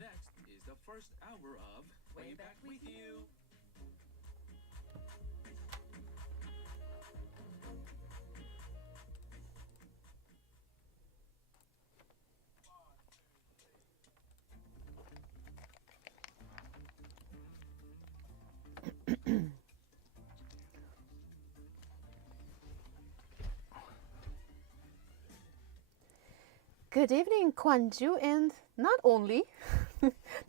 next is the first hour of Way Back With You. Good evening, Gwangju, and not only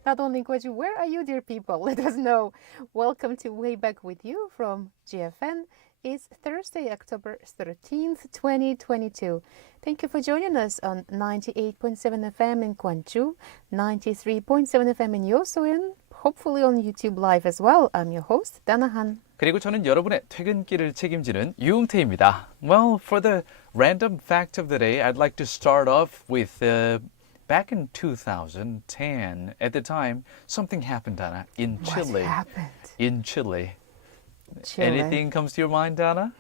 Gwangju, where are you, dear people? Let us know. Welcome to Way Back With You from GFN. It's Thursday, October 13th, 2022. Thank you for joining us on 98.7 FM in Gwangju, 93.7 FM in Yosu, and hopefully on YouTube Live as well. I'm your host, Danahan. 그리고 저는 여러분의 퇴근길을 책임지는 유웅태입니다. Well, for the random fact of the day, I'd like to start off with back in 2010. At the time, something happened, Dana, in Chile. What happened? In Chile. Chile. Anything comes to your mind, Dana?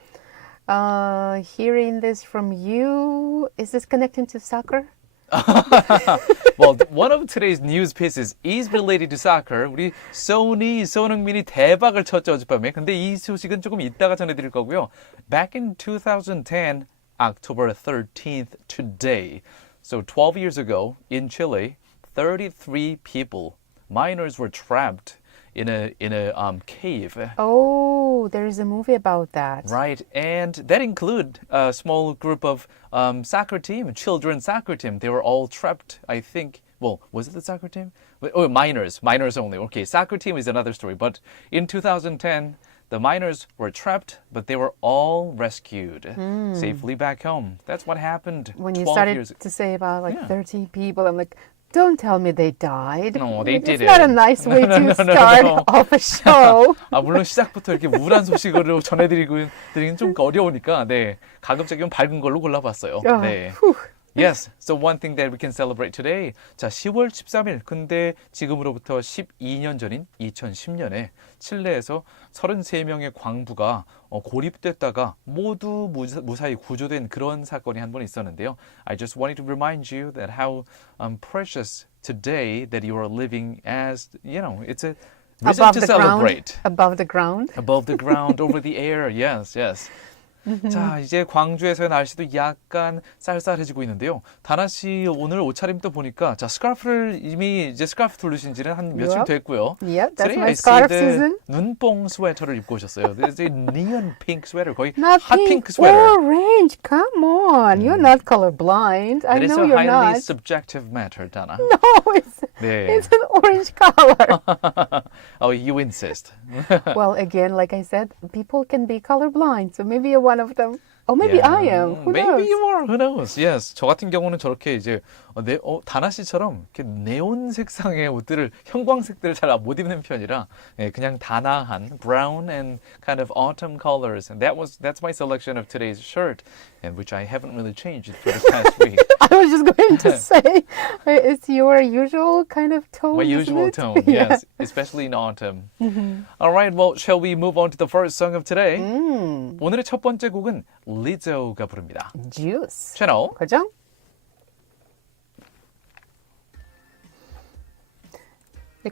Hearing this from you, is this connecting to soccer? Well, one of today's news pieces is related to soccer. 우리 손흥민이 대박을 쳤죠, 어젯밤에. 근데 이 소식은 조금 이따가 전해드릴 거고요. Back in 2010, October 13th, today. So 12 years ago, in Chile, 33 people, minors, were trapped in a cave. Oh, there is a movie about that. Right, and that include a small group of soccer team, children's soccer team. They were all trapped, I think. Well, was it the soccer team? Oh, minors only. Okay, soccer team is another story. But in 2010, the minors were trapped, but they were all rescued safely back home. That's what happened. When you 12 started years to say about like Yeah. 30 people, I'm like, don't tell me they died. No, they It's didn't. not a nice way to start off a show. 아, 물론 시작부터 이렇게 우울한 소식으로 전해드리긴 좀 어려우니까, 네, 가급적이면 밝은 걸로 골라봤어요. 네. Whew. Yes, so one thing that we can celebrate today. 자, 10월 13일. 근데 지금으로부터 12년 전인 2010년에 칠레에서 33명의 광부가 고립됐다가 모두 무사히 구조된 그런 사건이 한 번 있었는데요. I just wanted to remind you that how precious today that you are living as, you know, it's a reason to celebrate. Above the ground. Above the ground, over the air. Yes, yes. 자, 이제 광주에서의 날씨도 약간 쌀쌀해지고 있는데요. 다나 씨 오늘 옷차림도 보니까 자, 스카프를 이미 이제 스카프 두르신 지는 한 며칠 됐고요. Yep, that's Today my I scarf see the season. 눈뽕 스웨터를 입고 오셨어요. There's a neon pink sweater, 거의 Not hot pink, pink sweater. orange. Come on, you're not colorblind. I It is know a you're highly not. subjective matter, Dana. No, 네. it's an orange color. Oh, you insist. Well, again, like I said, people can be colorblind, so maybe you're one of them. Or maybe Yeah. I am. Who knows? Maybe you are. Who knows? Yes. 저 같은 경우는 저렇게 이제 다나 씨처럼 이렇게 네온 색상의 옷들을 형광색들을 잘 못 입는 편이라 그냥 단아한 brown and kind of autumn colors. And that's my selection of today's shirt, and which I haven't really changed for this past week. I was just going to say, it's your usual kind of tone. My isn't usual it? tone, yes, especially in autumn. All right, well, shall we move on to the first song of today? 오늘의 첫 번째 곡은 Lizzo가 부릅니다. Juice. 채널 그죠?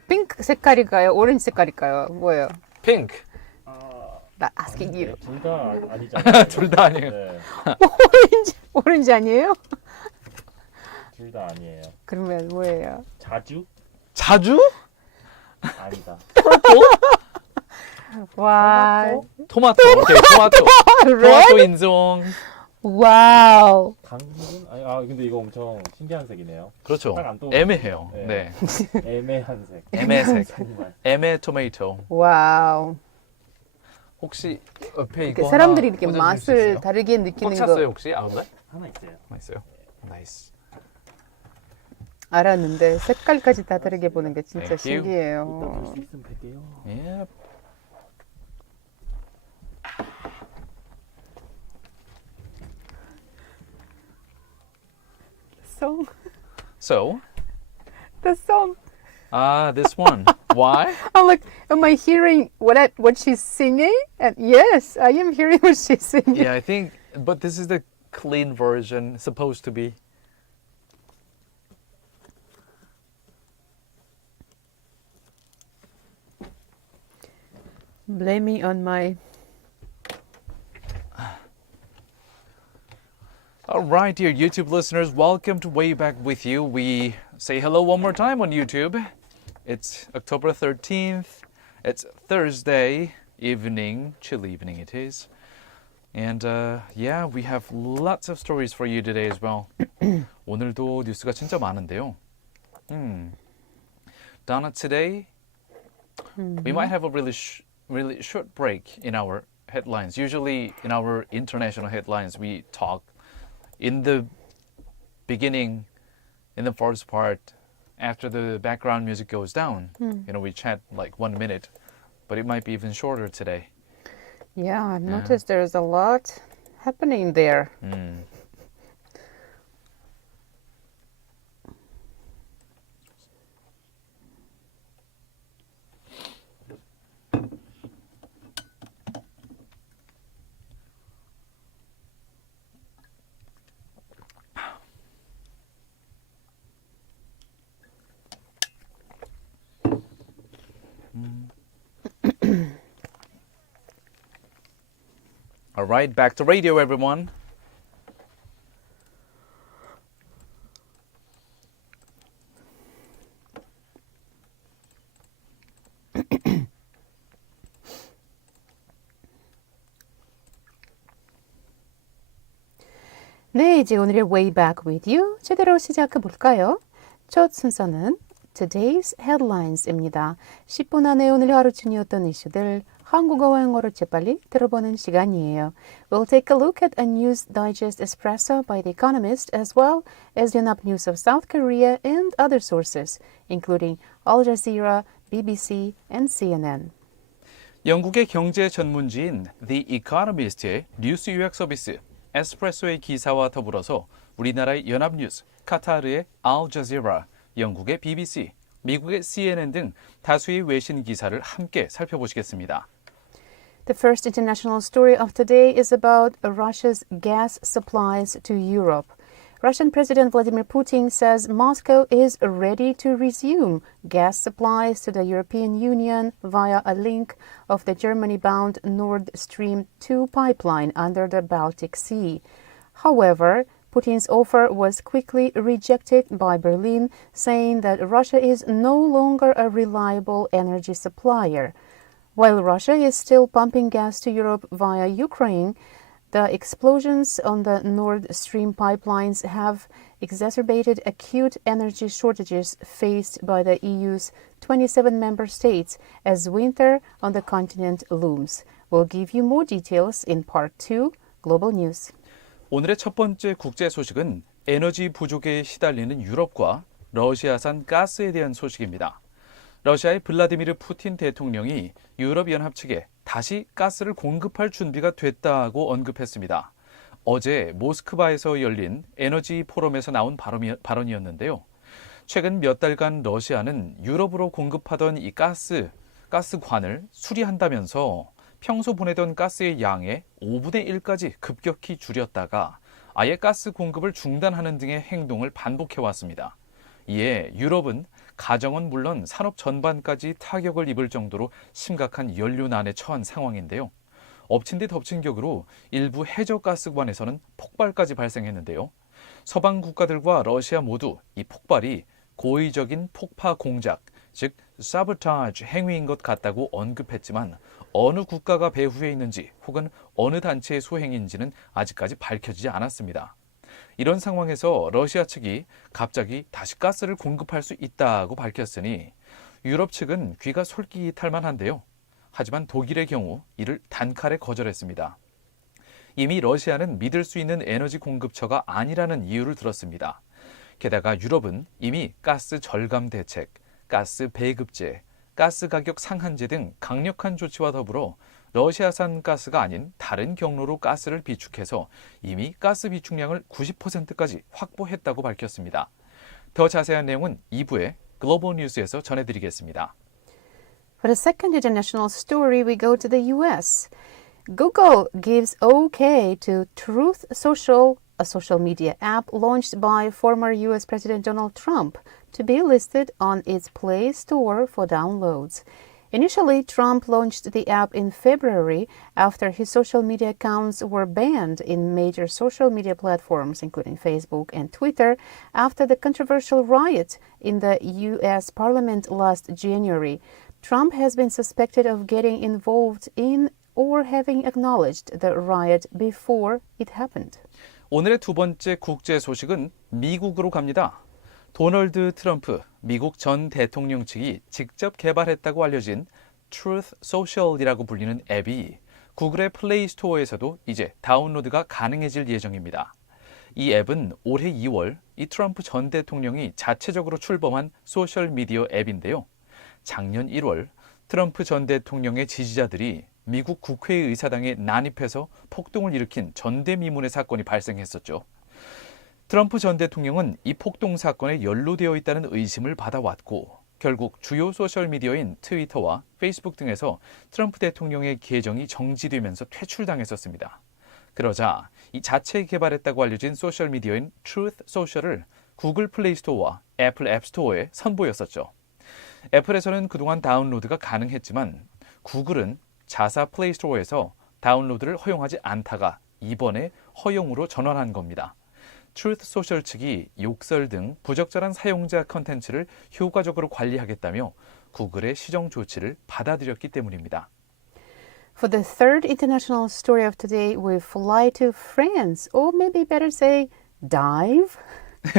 핑크 색깔일까요? 오렌지 색깔일까요? 뭐예요? Pink. Not asking you. 둘 다 아니잖아요. 둘 다 아니에요. 네, 오렌지 아니에요? 둘 다 아니에요. 그러면 뭐예요? 자주? 자주? 아니다. 와, 토마토. 오케이, 토마토. 토마토 인종. 와우. 강물은? 아니, 근데 이거 엄청 신기한 색이네요. 그렇죠. 딱안 떠오르네요. 애매해요. 네. 애매한 색. 애매색. 정말. 애매 토마토. 와우. 혹시 옆에 이렇게 이거 사람들이 하나 이렇게 꽂아주실 수 맛을 있어요? 다르게 꽉 느끼는 찼어요 거 혹시 아웃렛? 하나 있어요. 있어요. 나이스. 알았는데 색깔까지 다 다르게 보는 게 진짜 Thank you. 이따 볼 신기해요. 수 있으면 뵐게요. Yep. Song, So, the song. this one. Why? I'm like, am I hearing what she's singing? And yes, I am hearing what she's singing. Yeah, I think, but this is the clean version, supposed to be. Blaming on my... All right, dear YouTube listeners, welcome to Way Back With You. We say hello one more time on YouTube. It's October 13th. It's Thursday evening, chill evening it is. And yeah, we have lots of stories for you today as well. 오늘도 뉴스가 진짜 많은데요. Donna, today we might have a really short break in our headlines. Usually in our international headlines, we talk in the beginning, in the first part, after the background music goes down. We chat like 1 minute, but it might be even shorter today. Yeah, I've noticed there's a lot happening there. All right, back to radio, everyone. 네, 이제 오늘의 Way Back With You 제대로 시작해 볼까요? 첫 순서는 Today's Headlines입니다. 10분 안에 오늘 하루 중이었던 이슈들 한국어와 영어로 재빨리 들어보는 시간이에요. We'll take a look at a news digest espresso by The Economist as well as 연합 news of South Korea and other sources, including Al Jazeera, BBC, and CNN. 영국의 경제 전문지인 The Economist의 뉴스 요약 서비스 에스프레소의 기사와 더불어서 우리나라의 연합뉴스, 카타르의 Al Jazeera, 영국의 BBC, 미국의 CNN 등 다수의 외신 기사를 함께 살펴보시겠습니다. The first international story of today is about Russia's gas supplies to Europe. Russian President Vladimir Putin says Moscow is ready to resume gas supplies to the European Union via a link of the Germany-bound Nord Stream 2 pipeline under the Baltic Sea. However, Putin's offer was quickly rejected by Berlin, saying that Russia is no longer a reliable energy supplier. While Russia is still pumping gas to Europe via Ukraine, the explosions on the Nord Stream pipelines have exacerbated acute energy shortages faced by the EU's 27 member states as winter on the continent looms. We'll give you more details in Part 2, Global News. 오늘의 첫 번째 국제 소식은 에너지 부족에 시달리는 유럽과 러시아산 가스에 대한 소식입니다. 러시아의 블라디미르 푸틴 대통령이 유럽연합 측에 다시 가스를 공급할 준비가 됐다고 언급했습니다. 어제 모스크바에서 열린 에너지 포럼에서 나온 발언이었는데요. 최근 몇 달간 러시아는 유럽으로 공급하던 이 가스관을 수리한다면서 평소 보내던 가스의 양의 5분의 1까지 급격히 줄였다가 아예 가스 공급을 중단하는 등의 행동을 반복해왔습니다. 이에 유럽은 가정은 물론 산업 전반까지 타격을 입을 정도로 심각한 연료난에 처한 상황인데요. 엎친 데 덮친 격으로 일부 해저가스관에서는 폭발까지 발생했는데요. 서방 국가들과 러시아 모두 이 폭발이 고의적인 폭파 공작, 즉 사보타지 행위인 것 같다고 언급했지만 어느 국가가 배후에 있는지 혹은 어느 단체의 소행인지는 아직까지 밝혀지지 않았습니다. 이런 상황에서 러시아 측이 갑자기 다시 가스를 공급할 수 있다고 밝혔으니 유럽 측은 귀가 솔깃할 만한데요. 하지만 독일의 경우 이를 단칼에 거절했습니다. 이미 러시아는 믿을 수 있는 에너지 공급처가 아니라는 이유를 들었습니다. 게다가 유럽은 이미 가스 절감 대책, 가스 배급제, 가스 가격 상한제 등 강력한 조치와 더불어 러시아산 가스가 아닌 다른 경로로 가스를 비축해서 이미 가스 비축량을 90%까지 확보했다고 밝혔습니다. 더 자세한 내용은 2부의 글로벌 뉴스에서 전해드리겠습니다. For the second international story, we go to the US. Google gives OK to Truth Social, a social media app launched by former US President Donald Trump, to be listed on its Play Store for downloads. Initially, Trump launched the app in February after his social media accounts were banned in major social media platforms, including Facebook and Twitter, after the controversial riot in the U.S. Parliament last January. Trump has been suspected of getting involved in or having acknowledged the riot before it happened. 오늘의 두 번째 국제 소식은 미국으로 갑니다. 도널드 트럼프 미국 전 대통령 측이 직접 개발했다고 알려진 Truth Social이라고 불리는 앱이 구글의 플레이 스토어에서도 이제 다운로드가 가능해질 예정입니다. 이 앱은 올해 2월 이 트럼프 전 대통령이 자체적으로 출범한 소셜미디어 앱인데요. 작년 1월 트럼프 전 대통령의 지지자들이 미국 국회의사당에 난입해서 폭동을 일으킨 전대미문의 사건이 발생했었죠. 트럼프 전 대통령은 이 폭동 사건에 연루되어 있다는 의심을 받아왔고 결국 주요 소셜미디어인 트위터와 페이스북 등에서 트럼프 대통령의 계정이 정지되면서 퇴출당했었습니다. 그러자 이 자체 개발했다고 알려진 소셜미디어인 Truth Social을 구글 플레이 스토어와 애플 앱 스토어에 선보였었죠. 애플에서는 그동안 다운로드가 가능했지만 구글은 자사 플레이 스토어에서 다운로드를 허용하지 않다가 이번에 허용으로 전환한 겁니다. Truth Social 측이 욕설 등 부적절한 사용자 컨텐츠를 효과적으로 관리하겠다며 구글의 시정 조치를 받아들였기 때문입니다. For the third international story of today, we fly to France, or maybe better say, dive.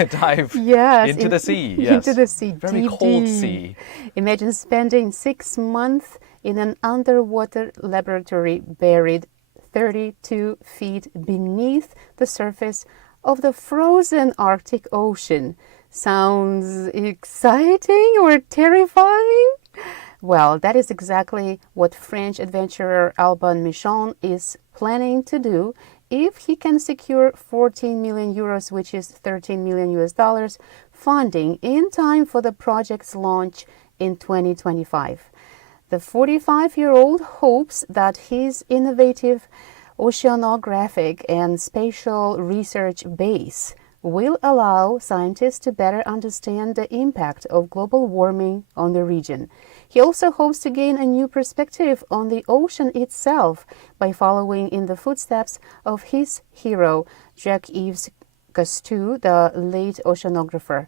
Dive Yes, into the sea. Into Yes. the sea. Very deep, cold deep. sea. Imagine spending 6 months in an underwater laboratory buried 32 feet beneath the surface of the frozen Arctic Ocean. Sounds exciting or terrifying? Well, that is exactly what French adventurer Alban Michon is planning to do if he can secure 14 million euros, which is 13 million US dollars, funding in time for the project's launch in 2025. The 45-year-old hopes that his innovative oceanographic and spatial research base will allow scientists to better understand the impact of global warming on the region. He also hopes to gain a new perspective on the ocean itself by following in the footsteps of his hero, Jacques-Yves Cousteau, the late oceanographer.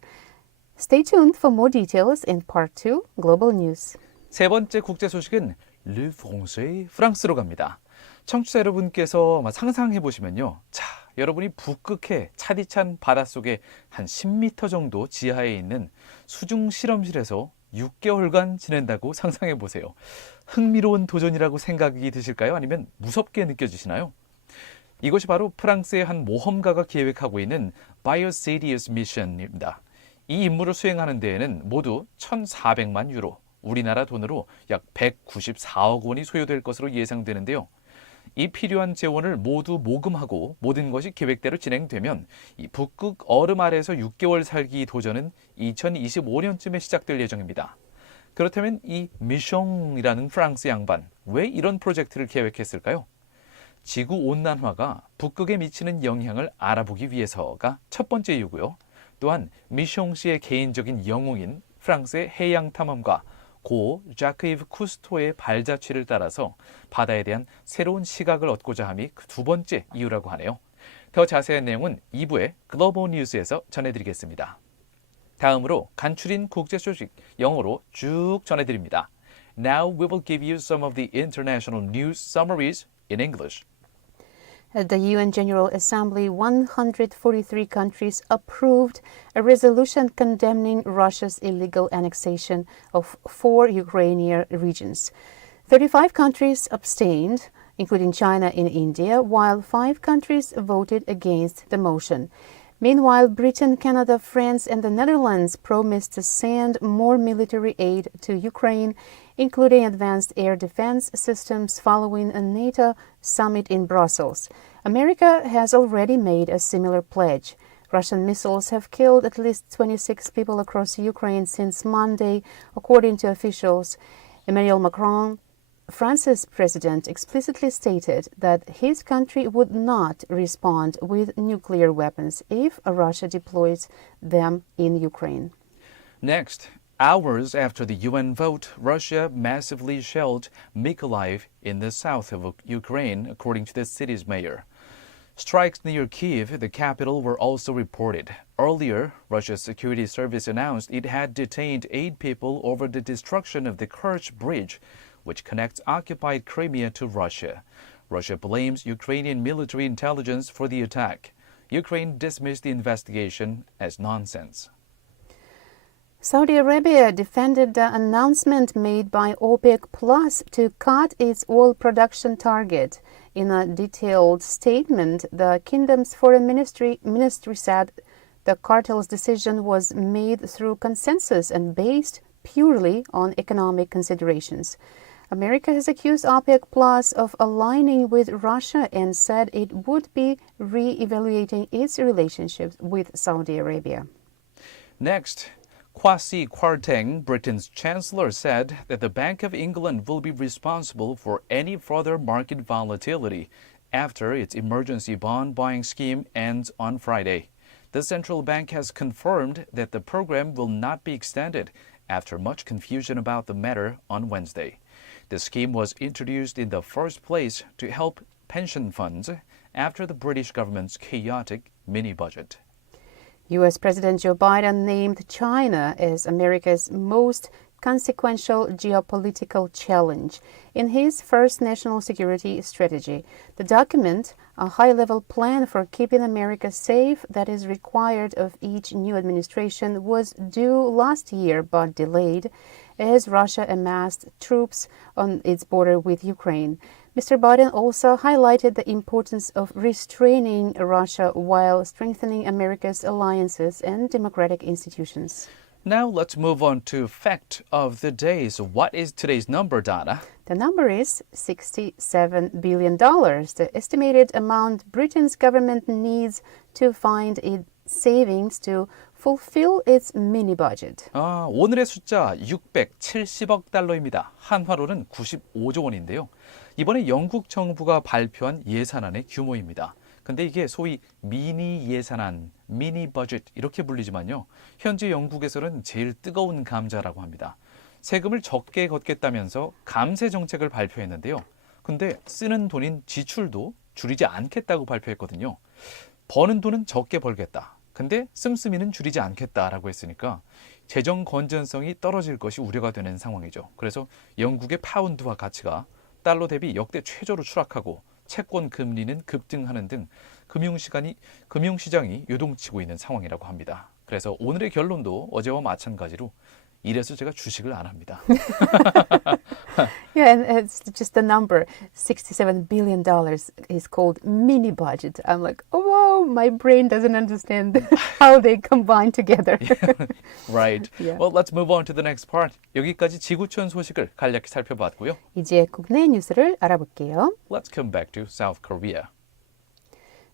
Stay tuned for more details in Part 2 Global News. 세 번째 국제 소식은 Le Français, 프랑스로 갑니다. 청취자 여러분께서 상상해 보시면요. 자, 여러분이 북극해 차디찬 바닷속에 한 10m 정도 지하에 있는 수중 실험실에서 6개월간 지낸다고 상상해 보세요. 흥미로운 도전이라고 생각이 드실까요? 아니면 무섭게 느껴지시나요? 이것이 바로 프랑스의 한 모험가가 계획하고 있는 Biosadius 미션입니다. 이 임무를 수행하는 데에는 모두 1,400만 유로, 우리나라 돈으로 약 194억 원이 소요될 것으로 예상되는데요. 이 필요한 재원을 모두 모금하고 모든 것이 계획대로 진행되면 이 북극 얼음 아래에서 6개월 살기 도전은 2025년쯤에 시작될 예정입니다. 그렇다면 이 미숑이라는 프랑스 양반, 왜 이런 프로젝트를 계획했을까요? 지구온난화가 북극에 미치는 영향을 알아보기 위해서가 첫 번째 이유고요. 또한 미숑 씨의 개인적인 영웅인 프랑스의 해양 탐험가 고 자크이브 쿠스토의 발자취를 따라서 바다에 대한 새로운 시각을 얻고자 함이 그 두 번째 이유라고 하네요. 더 자세한 내용은 2부의 글로벌 뉴스에서 전해드리겠습니다. 다음으로 간추린 국제 소식 영어로 쭉 전해드립니다. Now we will give you some of the international news summaries in English. At the UN General Assembly, 143 countries approved a resolution condemning Russia's illegal annexation of 4 Ukrainian regions. 35 countries abstained, including China and India, while 5 countries voted against the motion. Meanwhile, Britain, Canada, France, and the Netherlands promised to send more military aid to Ukraine, including advanced air defense systems following a NATO summit in Brussels. America has already made a similar pledge. Russian missiles have killed at least 26 people across Ukraine since Monday, according to officials. Emmanuel Macron, France's president, explicitly stated that his country would not respond with nuclear weapons if Russia deploys them in Ukraine. Next, Hours after the UN vote, Russia massively shelled Mykolaiv in the south of Ukraine, according to the city's mayor. Strikes near Kyiv, the capital, were also reported. Earlier, Russia's security service announced it had detained 8 people over the destruction of the Kerch Bridge, which connects occupied Crimea to Russia. Russia blames Ukrainian military intelligence for the attack. Ukraine dismissed the investigation as nonsense. Saudi Arabia defended the announcement made by OPEC Plus to cut its oil production target. In a detailed statement, the kingdom's foreign ministry said the cartel's decision was made through consensus and based purely on economic considerations. America has accused OPEC Plus of aligning with Russia and said it would be re-evaluating its relationship with Saudi Arabia. Next, Kwasi Kwarteng, Britain's chancellor, said that the Bank of England will be responsible for any further market volatility after its emergency bond buying scheme ends on Friday. The central bank has confirmed that the program will not be extended after much confusion about the matter on Wednesday. The scheme was introduced in the first place to help pension funds after the British government's chaotic mini-budget. U.S. President Joe Biden named China as America's most consequential geopolitical challenge in his first national security strategy. The document, a high-level plan for keeping America safe that is required of each new administration, was due last year but delayed as Russia amassed troops on its border with Ukraine. Mr. Biden also highlighted the importance of restraining Russia while strengthening America's alliances and democratic institutions. Now let's move on to fact of the day. So what is today's number, Donna? The number is $67 billion, the estimated amount Britain's government needs to find its savings to fulfill its mini-budget. 오늘의 숫자 670억 달러입니다. 한화로는 95조 원인데요. 이번에 영국 정부가 발표한 예산안의 규모입니다. 근데 이게 소위 미니 예산안, 미니 버짓 이렇게 불리지만요. 현재 영국에서는 제일 뜨거운 감자라고 합니다. 세금을 적게 걷겠다면서 감세 정책을 발표했는데요. 근데 쓰는 돈인 지출도 줄이지 않겠다고 발표했거든요. 버는 돈은 적게 벌겠다. 근데 씀씀이는 줄이지 않겠다라고 했으니까 재정 건전성이 떨어질 것이 우려가 되는 상황이죠. 그래서 영국의 파운드화 가치가 달러 대비 역대 최저로 추락하고 채권 금리는 급등하는 등 금융시장이 요동치고 있는 상황이라고 합니다. 그래서 오늘의 결론도 어제와 마찬가지로 이래서 제가 주식을 안 합니다. Yeah, and it's just the number. $67 billion is called mini budget. I'm like, oh, my brain doesn't understand how they combine together. Right. Yeah. Well, let's move on to the next part. 여기까지 지구촌 소식을 간략히 살펴봤고요. 이제 국내 뉴스를 알아볼게요. Let's come back to South Korea.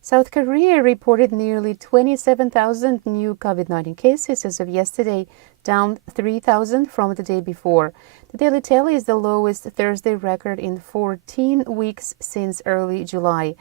South Korea reported nearly 27,000 new COVID-19 cases as of yesterday, down 3,000 from the day before. The daily tally is the lowest Thursday record in 14 weeks since early July.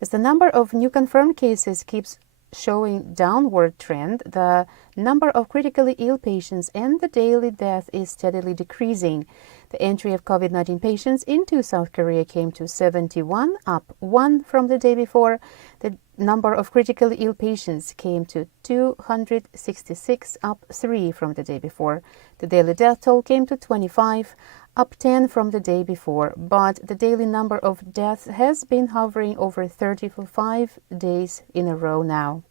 As the number of new confirmed cases keeps showing downward trend, the number of critically ill patients and the daily death is steadily decreasing. The entry of COVID-19 patients into South Korea came to 71, up 1 from the day before. The number of critically ill patients came to 266, up 3 from the day before. The daily death toll came to 25, up 10 from the day before, but the daily number of deaths has been hovering over 30 for 5 days in a row now.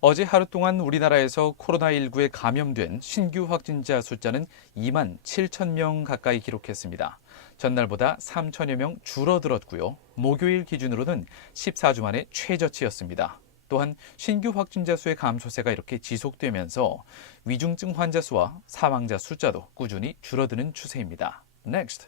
어제 하루 동안 우리나라에서 코로나19에 감염된 신규 확진자 숫자는 2만 7천 명 가까이 기록했습니다. 전날보다 3천여 명 줄어들었고요. 목요일 기준으로는 14주 만에 최저치였습니다. 또한 신규 확진자 수의 감소세가 이렇게 지속되면서 위중증 환자 수와 사망자 숫자도 꾸준히 줄어드는 추세입니다. Next.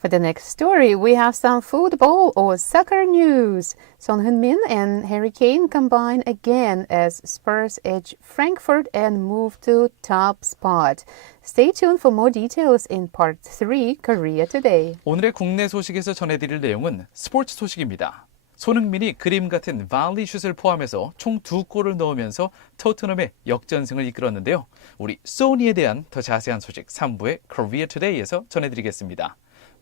For the next story, we have some football or soccer news. Son Heung-min and Harry Kane combine again as Spurs edge Frankfurt and move to top spot. Stay tuned for more details in Part 3, Korea Today. 오늘의 국내 소식에서 전해드릴 내용은 스포츠 소식입니다. 손흥민이 그림 같은 발리슛을 포함해서 총 2골을 넣으면서 토트넘의 역전승을 이끌었는데요. 우리 소니에 대한 더 자세한 소식 3부의 Korea Today에서 전해드리겠습니다.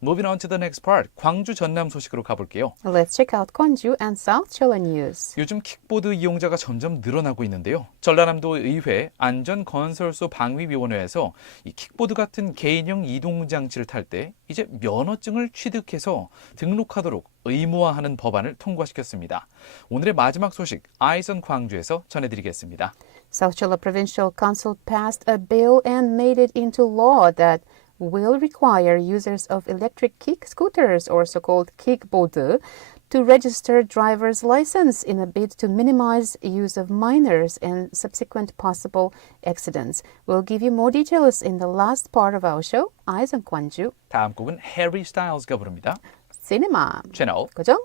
Moving on to the next part, 광주 전남 소식으로 가볼게요. Let's check out Gwangju and South Jeolla news. 요즘 킥보드 이용자가 점점 늘어나고 있는데요. 전라남도 의회 안전건설소 방위위원회에서 이 킥보드 같은 개인형 이동장치를 탈 때 이제 면허증을 취득해서 등록하도록 의무화하는 법안을 통과시켰습니다. 오늘의 마지막 소식, Eyes on 광주에서 전해드리겠습니다. South Jeolla Provincial Council passed a bill and made it into law that will require users of electric kick scooters or so-called kickboard to register driver's license in a bid to minimize use of minors and subsequent possible accidents. We'll give you more details in the last part of our show, Eyes on Gwangju. 다음 곡은 해리 스타일즈가 부릅니다. Cinema. 채널 고정.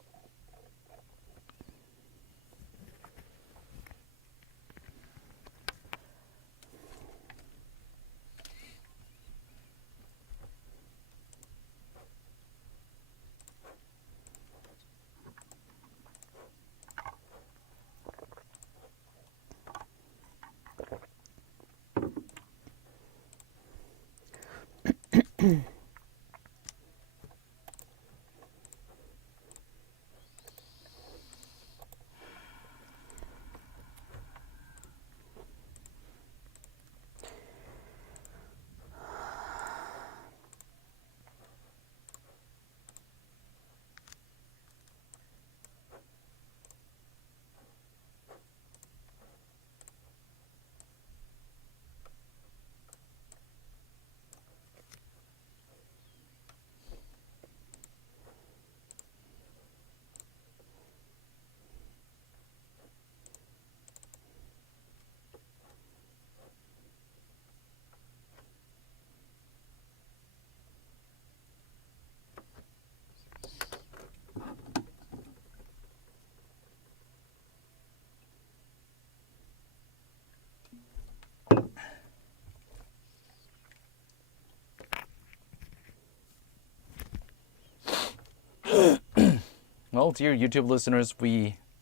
Well, dear YouTube listeners,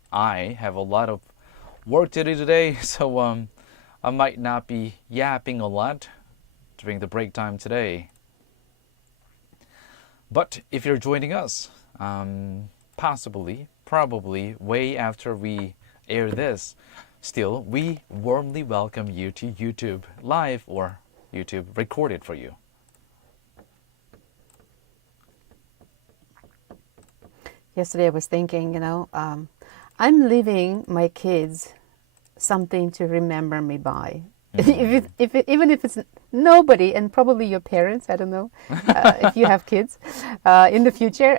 I have a lot of work to do today, so I might not be yapping a lot during the break time today. But if you're joining us, probably way after we air this, still, we warmly welcome you to YouTube Live or YouTube recorded for you. Yesterday I was thinking, I'm leaving my kids something to remember me by. Even if it's nobody, and probably your parents, I don't know, if you have kids, in the future,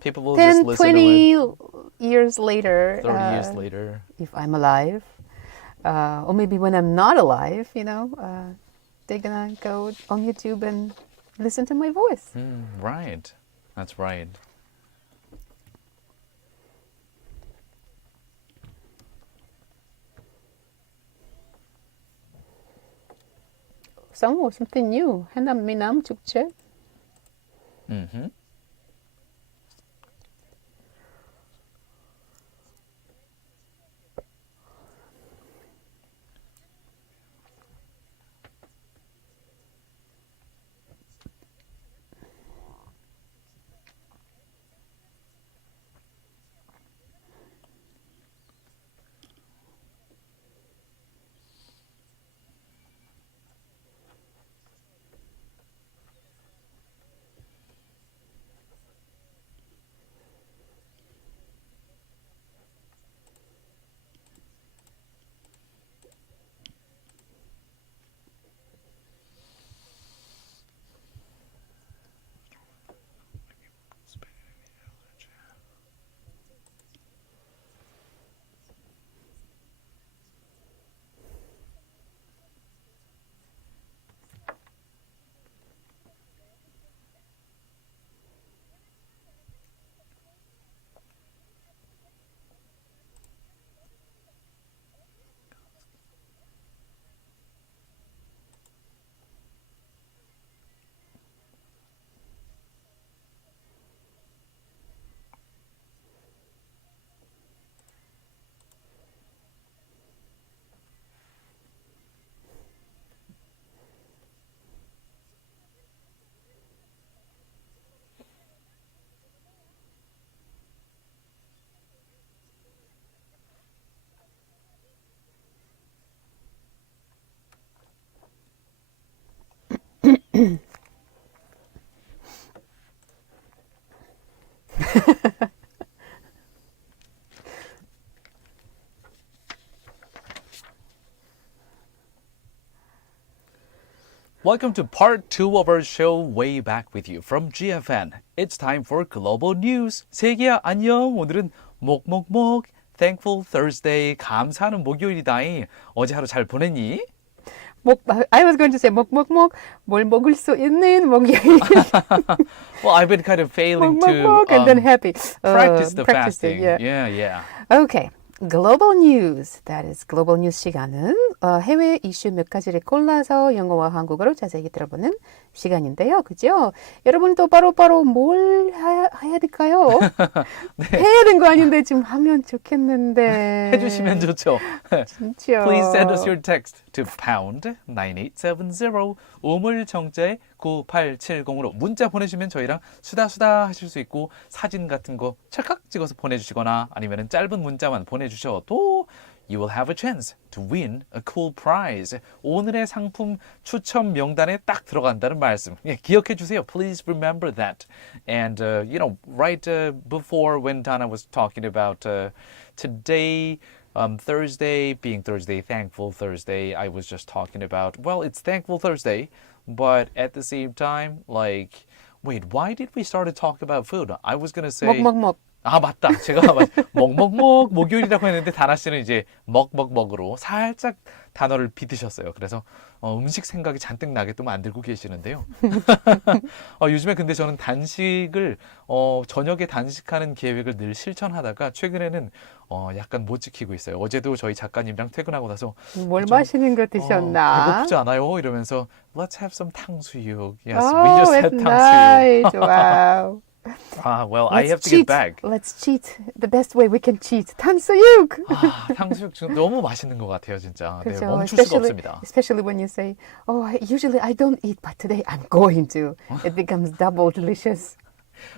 People will 10, just listen 20 to it years later, 30 years later. if I'm alive, or maybe when I'm not alive, they're gonna go on YouTube and listen to my voice. Right. That's right. Something new. 해남 미남 축제. Mm-hmm. Welcome to part 2 of our show Way Back with You from GFN. It's time for global news. 세계야 안녕. 오늘은 목목목 Thankful Thursday. 감사하는 목요일이다잉. 어제 하루 잘 보냈니? I was going to say 목목목 뭘 먹을 수 있는 목요일. Well, I've been kind of failing 목목목 to and then happy. practice the practice fasting. it, yeah. Yeah. Okay. Global news. That is global news 시간은 해외 이슈 몇 가지를 골라서 영어와 한국어로 자세히 들어보는 시간인데요. 그죠? 여러분도 바로바로 뭘 해야 될까요? 네. 해야 되는 거 아닌데 좀 하면 좋겠는데. 해주시면 좋죠. 진짜. Please send us your text to pound 9870 우물정자에 9870으로 문자 보내주시면 저희랑 수다수다 하실 수 있고 사진 같은 거 찰칵 찍어서 보내주시거나 아니면 짧은 문자만 보내주셔도 you will have a chance to win a cool prize. 오늘의 상품 추첨 명단에 딱 들어간다는 말씀. 예, 기억해 주세요. Please remember that. And, right before when Donna was talking about today, Thursday, being Thursday, Thankful Thursday, I was just talking about, well, it's Thankful Thursday, but at the same time, like, wait, why did we start to talk about food? I was going to say... 먹먹먹. 아 맞다. 제가 먹먹먹 목요일이라고 했는데 다나 씨는 이제 먹먹먹으로 살짝 단어를 비트셨어요. 그래서 음식 생각이 잔뜩 나게 또 만들고 계시는데요. 요즘에 근데 저는 단식을 저녁에 단식하는 계획을 늘 실천하다가 최근에는 약간 못 지키고 있어요. 어제도 저희 작가님이랑 퇴근하고 나서 뭘 마시는 거 드셨나? 배고프지 않아요? 이러면서 Let's have some 탕수육. Yes, we Oh, just that's had 탕수육. nice. Wow. Well, I have to cheat. get back. Let's cheat. The best way we can cheat. 탕수육. 탕수육 지금 너무 맛있는 것 같아요, 진짜. 네, 그렇죠. 멈출 수가 없습니다. Especially when you say, usually I don't eat, but today I'm going to. It becomes double delicious.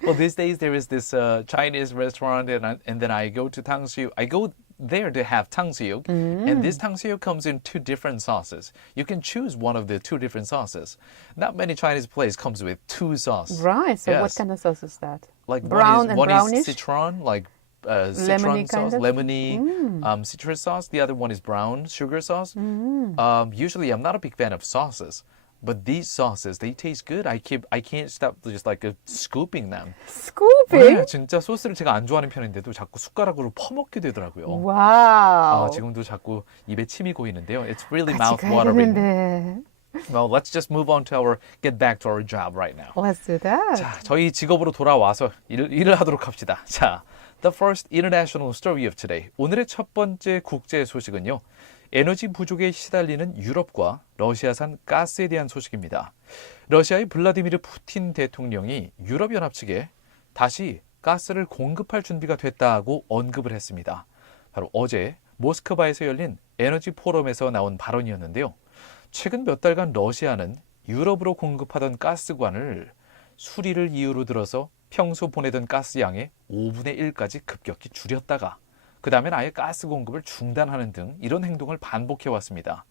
Well, these days there is this Chinese restaurant, and then I go to 탕수육. I go there to have 탕수육, and this 탕수육 comes in 2 different sauces. You can choose one of the 2 different sauces. Not many Chinese places comes with 2 sauces. Right. So what Yes. kind of sauce is that? Like brown and one brownish? is citron, like Lemony citron sauce, kind of? lemony citrus sauce. The other one is brown sugar sauce. Usually, I'm not a big fan of sauces, but these sauces they taste good. I can't stop just like scooping them. Scooping? 네, 진짜 소스를 제가 안 좋아하는 편인데도 자꾸 숟가락으로 퍼먹게 되더라고요. Wow. 지금도 자꾸 입에 침이 고이는데요. It's really 같이 가야 mouth-watering. 되는데. Well, let's just move on to get back to our job right now. Let's do that. 자, 저희 직업으로 돌아와서 일을 하도록 합시다. 자, the first international story of today. 오늘의 첫 번째 국제 소식은요. 에너지 부족에 시달리는 유럽과 러시아산 가스에 대한 소식입니다. 러시아의 블라디미르 푸틴 대통령이 유럽연합 측에 다시 가스를 공급할 준비가 됐다고 언급을 했습니다. 바로 어제 모스크바에서 열린 에너지 포럼에서 나온 발언이었는데요. 최근 몇 달간 러시아는 유럽으로 공급하던 가스관을 수리를 이유로 들어서 평소 보내던 가스 양의 5분의 1까지 급격히 줄였다가 그 다음엔 아예 가스 공급을 중단하는 등 이런 행동을 반복해왔습니다.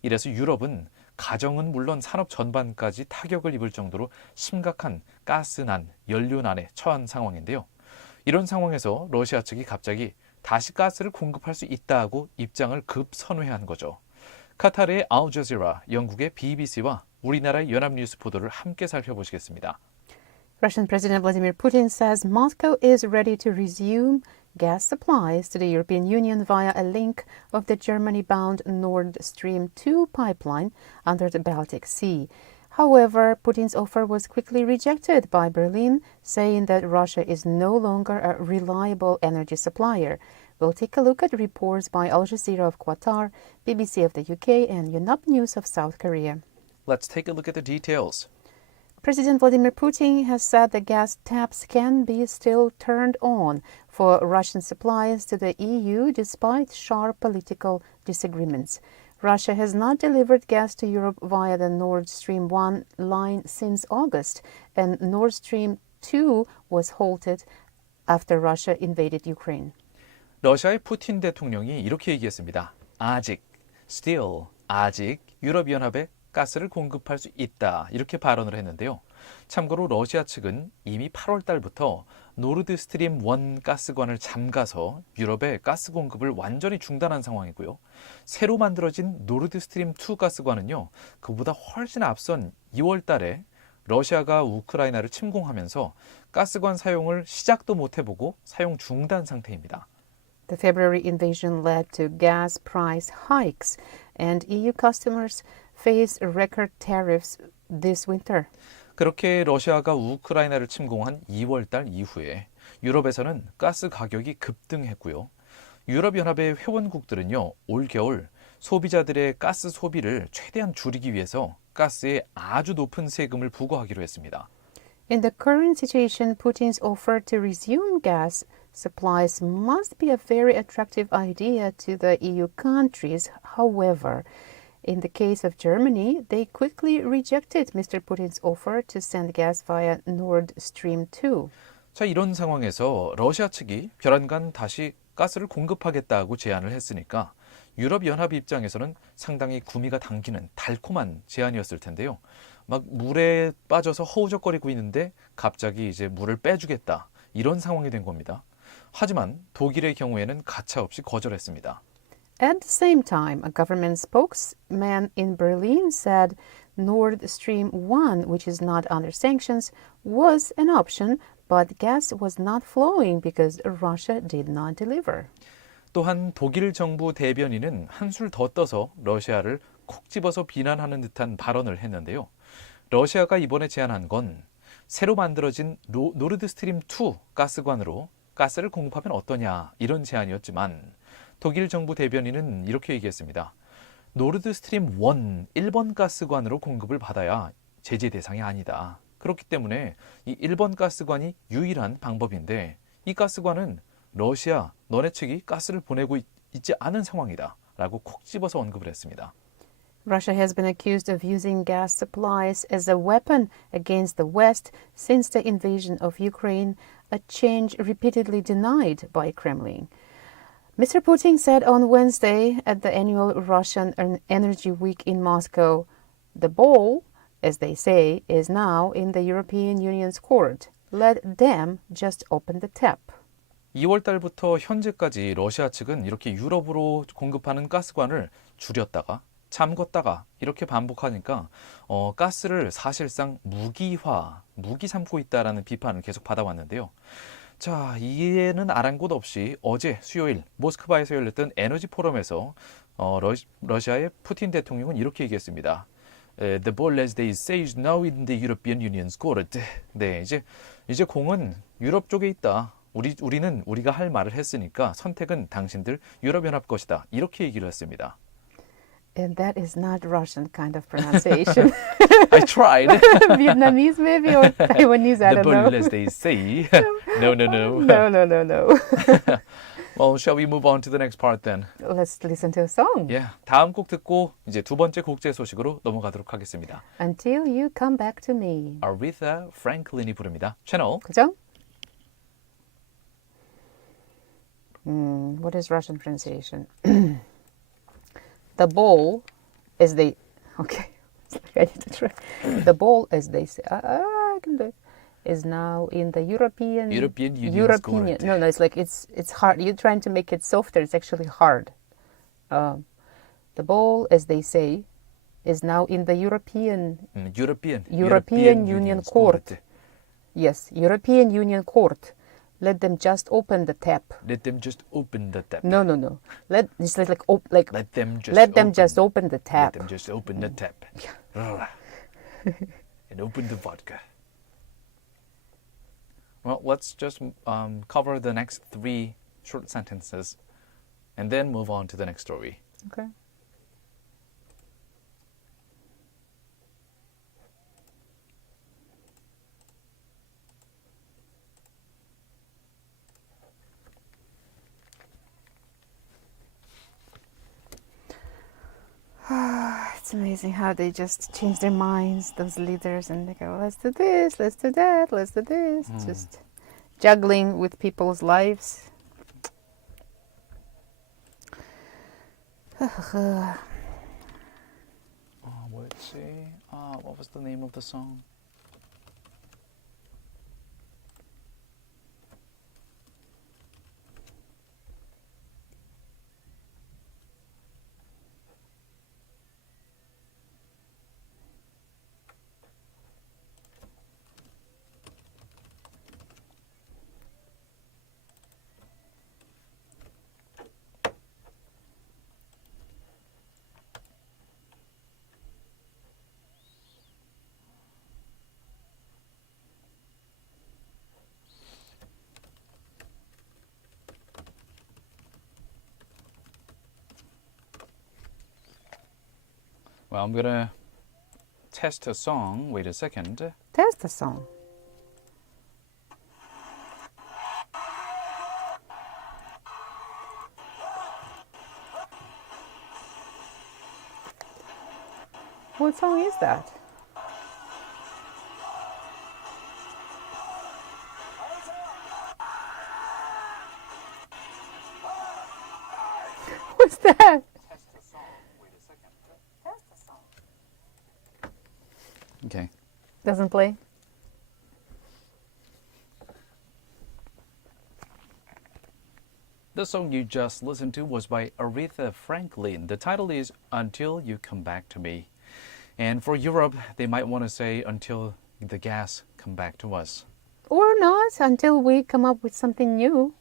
이래서 유럽은 가정은 물론 산업 전반까지 타격을 입을 정도로 심각한 가스난, 연료난에 처한 상황인데요. 이런 상황에서 러시아 측이 갑자기 다시 가스를 공급할 수 있다고 입장을 급 선회한 거죠. 카타르의 알자지라, 영국의 BBC와 우리나라의 연합뉴스 보도를 함께 살펴보시겠습니다. Russian President Vladimir Putin says Moscow is ready to resume gas supplies to the European Union via a link of the Germany-bound Nord Stream 2 pipeline under the Baltic Sea. However, Putin's offer was quickly rejected by Berlin, saying that Russia is no longer a reliable energy supplier. We'll take a look at reports by Al Jazeera of Qatar, BBC of the UK, and Yonhap News of South Korea. Let's take a look at the details. President Vladimir Putin has said the gas taps can be still turned on for Russian supplies to the EU despite sharp political disagreements. Russia has not delivered gas to Europe via the Nord Stream 1 line since August, and Nord Stream 2 was halted after Russia invaded Ukraine. 러시아의 푸틴 대통령이 이렇게 얘기했습니다. 아직, still, 아직 유럽연합에 가스를 공급할 수 있다. 이렇게 발언을 했는데요. 참고로 러시아 측은 이미 8월 달부터 노르드 스트림 1 가스관을 잠가서 유럽에 가스 공급을 완전히 중단한 상황이고요. 새로 만들어진 노르드 스트림 2 가스관은요. 그보다 훨씬 앞선 2월 달에 러시아가 우크라이나를 침공하면서 가스관 사용을 시작도 못 해보고 사용 중단 상태입니다. The February invasion led to gas price hikes, and EU customers face record tariffs this winter. 그렇게 러시아가 우크라이나를 침공한 2월 달 이후에 유럽에서는 가스 가격이 급등했고요. 유럽연합의 회원국들은요, 올겨울 소비자들의 가스 소비를 최대한 줄이기 위해서 가스에 아주 높은 세금을 부과하기로 했습니다. In the current situation, Putin's offer to resume gas supplies must be a very attractive idea to the EU countries. However, in the case of Germany, they quickly rejected Mr. Putin's offer to send gas via Nord Stream 2. 자, 이런 상황에서 러시아 측이 벼랑간 다시 가스를 공급하겠다고 제안을 했으니까 유럽연합 입장에서는 상당히 구미가 당기는 달콤한 제안이었을 텐데요. 막 물에 빠져서 허우적거리고 있는데 갑자기 이제 물을 빼주겠다. 이런 상황이 된 겁니다. 하지만 독일의 경우에는 가차없이 거절했습니다. At the same time, a government spokesman in Berlin said Nord Stream 1, which is not under sanctions, was an option, but gas was not flowing because Russia did not deliver. 또한 독일 정부 대변인은 한술 더 떠서 러시아를 콕 집어서 비난하는 듯한 발언을 했는데요. 러시아가 이번에 제안한 건 새로 만들어진 노르드 스트림 2 가스관으로 가스를 공급하면 어떠냐 이런 제안이었지만 독일 정부 대변인은 이렇게 얘기했습니다. 노르드 스트림 1 1번 가스관으로 공급을 받아야 제재 대상이 아니다. 그렇기 때문에 이 1번 가스관이 유일한 방법인데 이 가스관은 러시아, 너네 측이 가스를 보내고 있지 않은 상황이다. 라고 콕 집어서 언급을 했습니다. Russia has been accused of using gas supplies as a weapon against the West since the invasion of Ukraine, a change repeatedly denied by Kremlin. Mr. Putin said on Wednesday at the annual Russian Energy Week in Moscow, the ball, as they say, is now in the European Union's court. Let them just open the tap. 2월 달부터 현재까지 러시아 측은 이렇게 유럽으로 공급하는 가스관을 줄였다가 잠궜다가 이렇게 반복하니까 가스를 사실상 무기 삼고 있다라는 비판을 계속 받아왔는데요. 자, 이해는 아랑곳 없이 어제 수요일 모스크바에서 열렸던 에너지 포럼에서 러시아의 푸틴 대통령은 이렇게 얘기했습니다. The ball, as they say, is now in the European Union's court. 네, 이제 공은 유럽 쪽에 있다. 우리는 우리가 할 말을 했으니까 선택은 당신들 유럽연합 것이다. 이렇게 얘기를 했습니다. And that is not Russian kind of pronunciation. I tried. Vietnamese maybe or Taiwanese, I The don't know. ball, as they say. No. No. Well, shall we move on to the next part then? Let's listen to a song. Yeah, 다음 곡 듣고 이제 두 번째 국제 소식으로 넘어가도록 하겠습니다. Until you come back to me. Aretha Franklin이 부릅니다. 채널 그죠? What is Russian pronunciation? The ball, as they... Okay, I need to try. The ball, as they say... I can do it. Is now in the European Union's court. No, it's like it's hard. You're trying to make it softer. It's actually hard. The ball, as they say, is now in the European Union court. Yes, European Union court. Let them just open the tap. Let them just open the tap. No. Let them just open the tap. Let them just open the tap. And open the vodka. Well, let's just cover the next 3 short sentences and then move on to the next story. Okay. It's amazing how they just change their minds, those leaders, and they go, let's do this, let's do that, let's do this. Just juggling with people's lives. Let's see. What was the name of the song? Well, I'm gonna test a song. Wait a second. Test the song. What song is that? What's that? Okay. Doesn't play? The song you just listened to was by Aretha Franklin. The title is Until You Come Back to Me. And for Europe, they might want to say until the gas come back to us. Or not, until we come up with something new.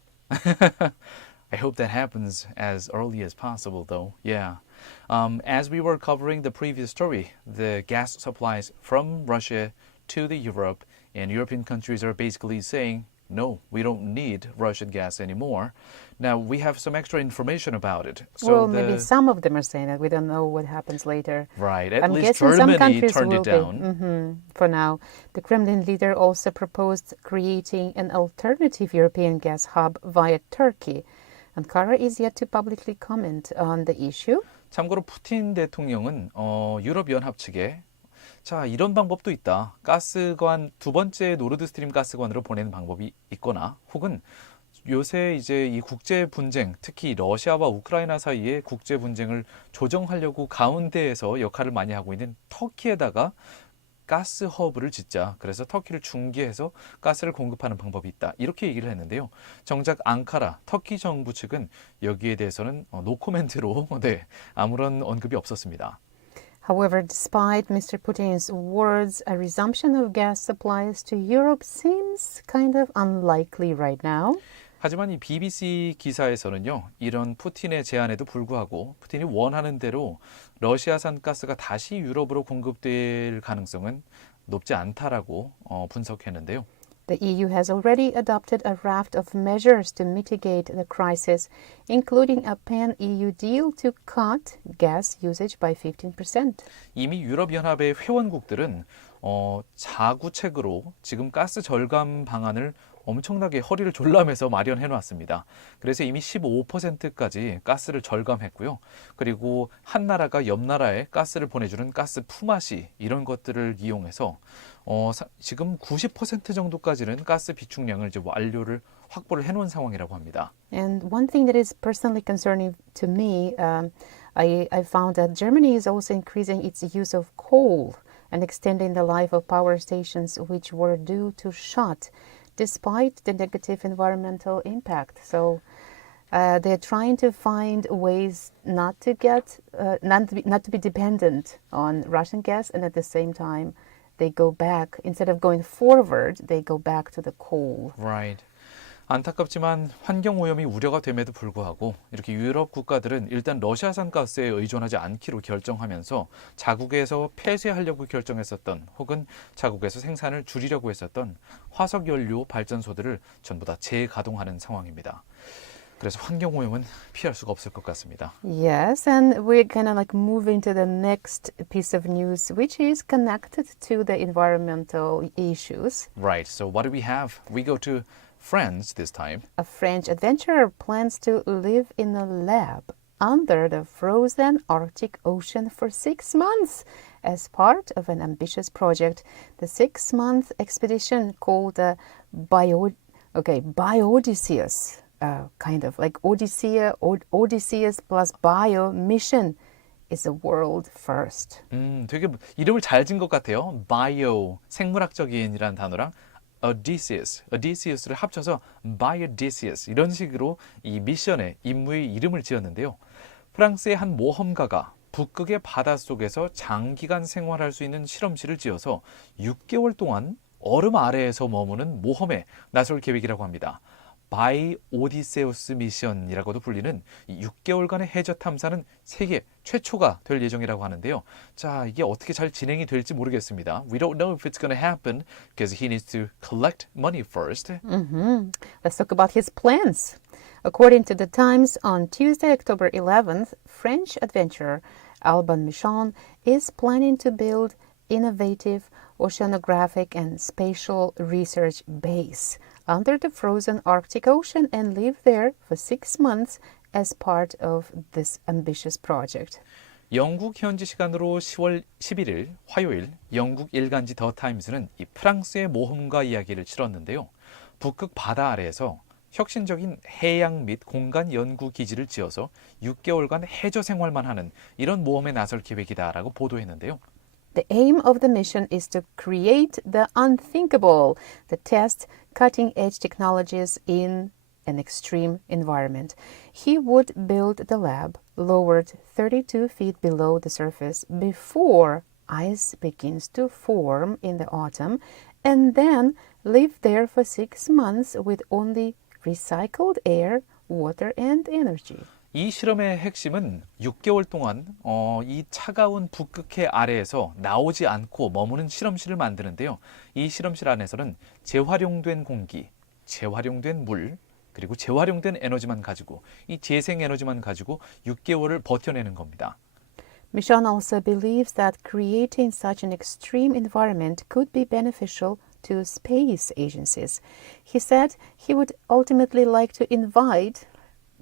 I hope that happens as early as possible, though. Yeah. As we were covering the previous story, the gas supplies from Russia to the Europe and European countries are basically saying, no, we don't need Russian gas anymore. Now, we have some extra information about it. Well, maybe some of them are saying that. We don't know what happens later. Right. At I'm least guessing some Germany countries turned will it down. be. For now. The Kremlin leader also proposed creating an alternative European gas hub via Turkey. Ankara is yet to publicly comment on the issue. 참고로 푸틴 대통령은 유럽연합 측에 자, 이런 방법도 있다. 가스관 두 번째 노르드 스트림 가스관으로 보내는 방법이 있거나 혹은 요새 이제 이 국제 분쟁, 특히 러시아와 우크라이나 사이의 국제 분쟁을 조정하려고 가운데에서 역할을 많이 하고 있는 터키에다가 가스 허브를 짓자. 그래서 터키를 중개해서 가스를 공급하는 방법이 있다. 이렇게 얘기를 했는데요. 정작 앙카라, 터키 정부 측은 여기에 대해서는 노코멘트로 아무런 언급이 없었습니다. However, despite Mr. Putin's words, a resumption of gas supplies to Europe seems kind of unlikely right now. 하지만 이 BBC 기사에서는요, 이런 푸틴의 제안에도 불구하고 푸틴이 원하는 대로 러시아산 가스가 다시 유럽으로 공급될 가능성은 높지 않다라고 분석했는데요. The EU has already adopted a raft of measures to mitigate the crisis, including a pan-EU deal to cut gas usage by 15%. 이미 유럽연합의 회원국들은 자구책으로 지금 가스 절감 방안을 엄청나게 허리를 졸라매서 마련해 놨습니다. 그래서 이미 15%까지 가스를 절감했고요. 그리고 한 나라가 옆 나라에 가스를 보내주는 가스 품앗이 이런 것들을 이용해서 지금 90% 정도까지는 가스 비축량을 이제 완료를 확보를 해놓은 상황이라고 합니다. And one thing that is personally concerning to me, I found that Germany is also increasing its use of coal and extending the life of power stations which were due to shut despite the negative environmental impact. So they're trying to find ways not to be dependent on Russian gas, and at the same time they go back, instead of going forward, they go back to the coal. Right. 안타깝지만 환경오염이 우려가 됨에도 불구하고 이렇게 유럽 국가들은 일단 러시아산 가스에 의존하지 않기로 결정하면서 자국에서 폐쇄하려고 결정했었던 혹은 자국에서 생산을 줄이려고 했었던 화석연료 발전소들을 전부 다 재가동하는 상황입니다. 그래서 환경오염은 피할 수가 없을 것 같습니다. Yes, and we're kind of like moving to the next piece of news, which is connected to the environmental issues. Right, so what do we have? We go to France this time. A French adventurer plans to live in a lab under the frozen Arctic Ocean for 6 months as part of an ambitious project. The 6-month expedition called the Bio-Odysseus, kind of like Odysseus plus Bio mission is a world first. 되게 이름을 잘 진 것 같아요. bio, 생물학적인이라는 단어랑 Odysseus를 합쳐서 Biodysseus 이런 식으로 이 미션의 임무의 이름을 지었는데요. 프랑스의 한 모험가가 북극의 바닷속에서 장기간 생활할 수 있는 실험실을 지어서 6개월 동안 얼음 아래에서 머무는 모험에 나설 계획이라고 합니다. 바이 오디세우스 미션이라고도 불리는 6개월간의 해저 탐사는 세계 최초가 될 예정이라고 하는데요. 자, 이게 어떻게 잘 진행이 될지 모르겠습니다. We don't know if it's going to happen because he needs to collect money first. Let's talk about his plans. According to the Times, on Tuesday, October 11th, French adventurer Alban Michon is planning to build innovative oceanographic and spatial research base under the frozen Arctic Ocean and live there for 6 months as part of this ambitious project. 영국 현지 시간으로 10월 11일 화요일 영국 일간지 더 타임스는 이 프랑스의 모험가 이야기를 실었는데요. 북극 바다 아래에서 혁신적인 해양 및 공간 연구 기지를 지어서 6개월간 해저 생활만 하는 이런 모험에 나설 계획이다라고 보도했는데요. The aim of the mission is to create the unthinkable, to test cutting-edge technologies in an extreme environment. He would build the lab lowered 32 feet below the surface before ice begins to form in the autumn, and then live there for 6 months with only recycled air, water, and energy. 이 실험의 핵심은 6개월 동안 이 차가운 북극해 아래에서 나오지 않고 머무는 실험실을 만드는데요. 이 실험실 안에서는 재활용된 공기, 재활용된 물, 그리고 재활용된 에너지만 가지고 이 재생 에너지만 가지고 6개월을 버텨내는 겁니다. Michon also believes that creating such an extreme environment could be beneficial to space agencies. He said he would ultimately like to invite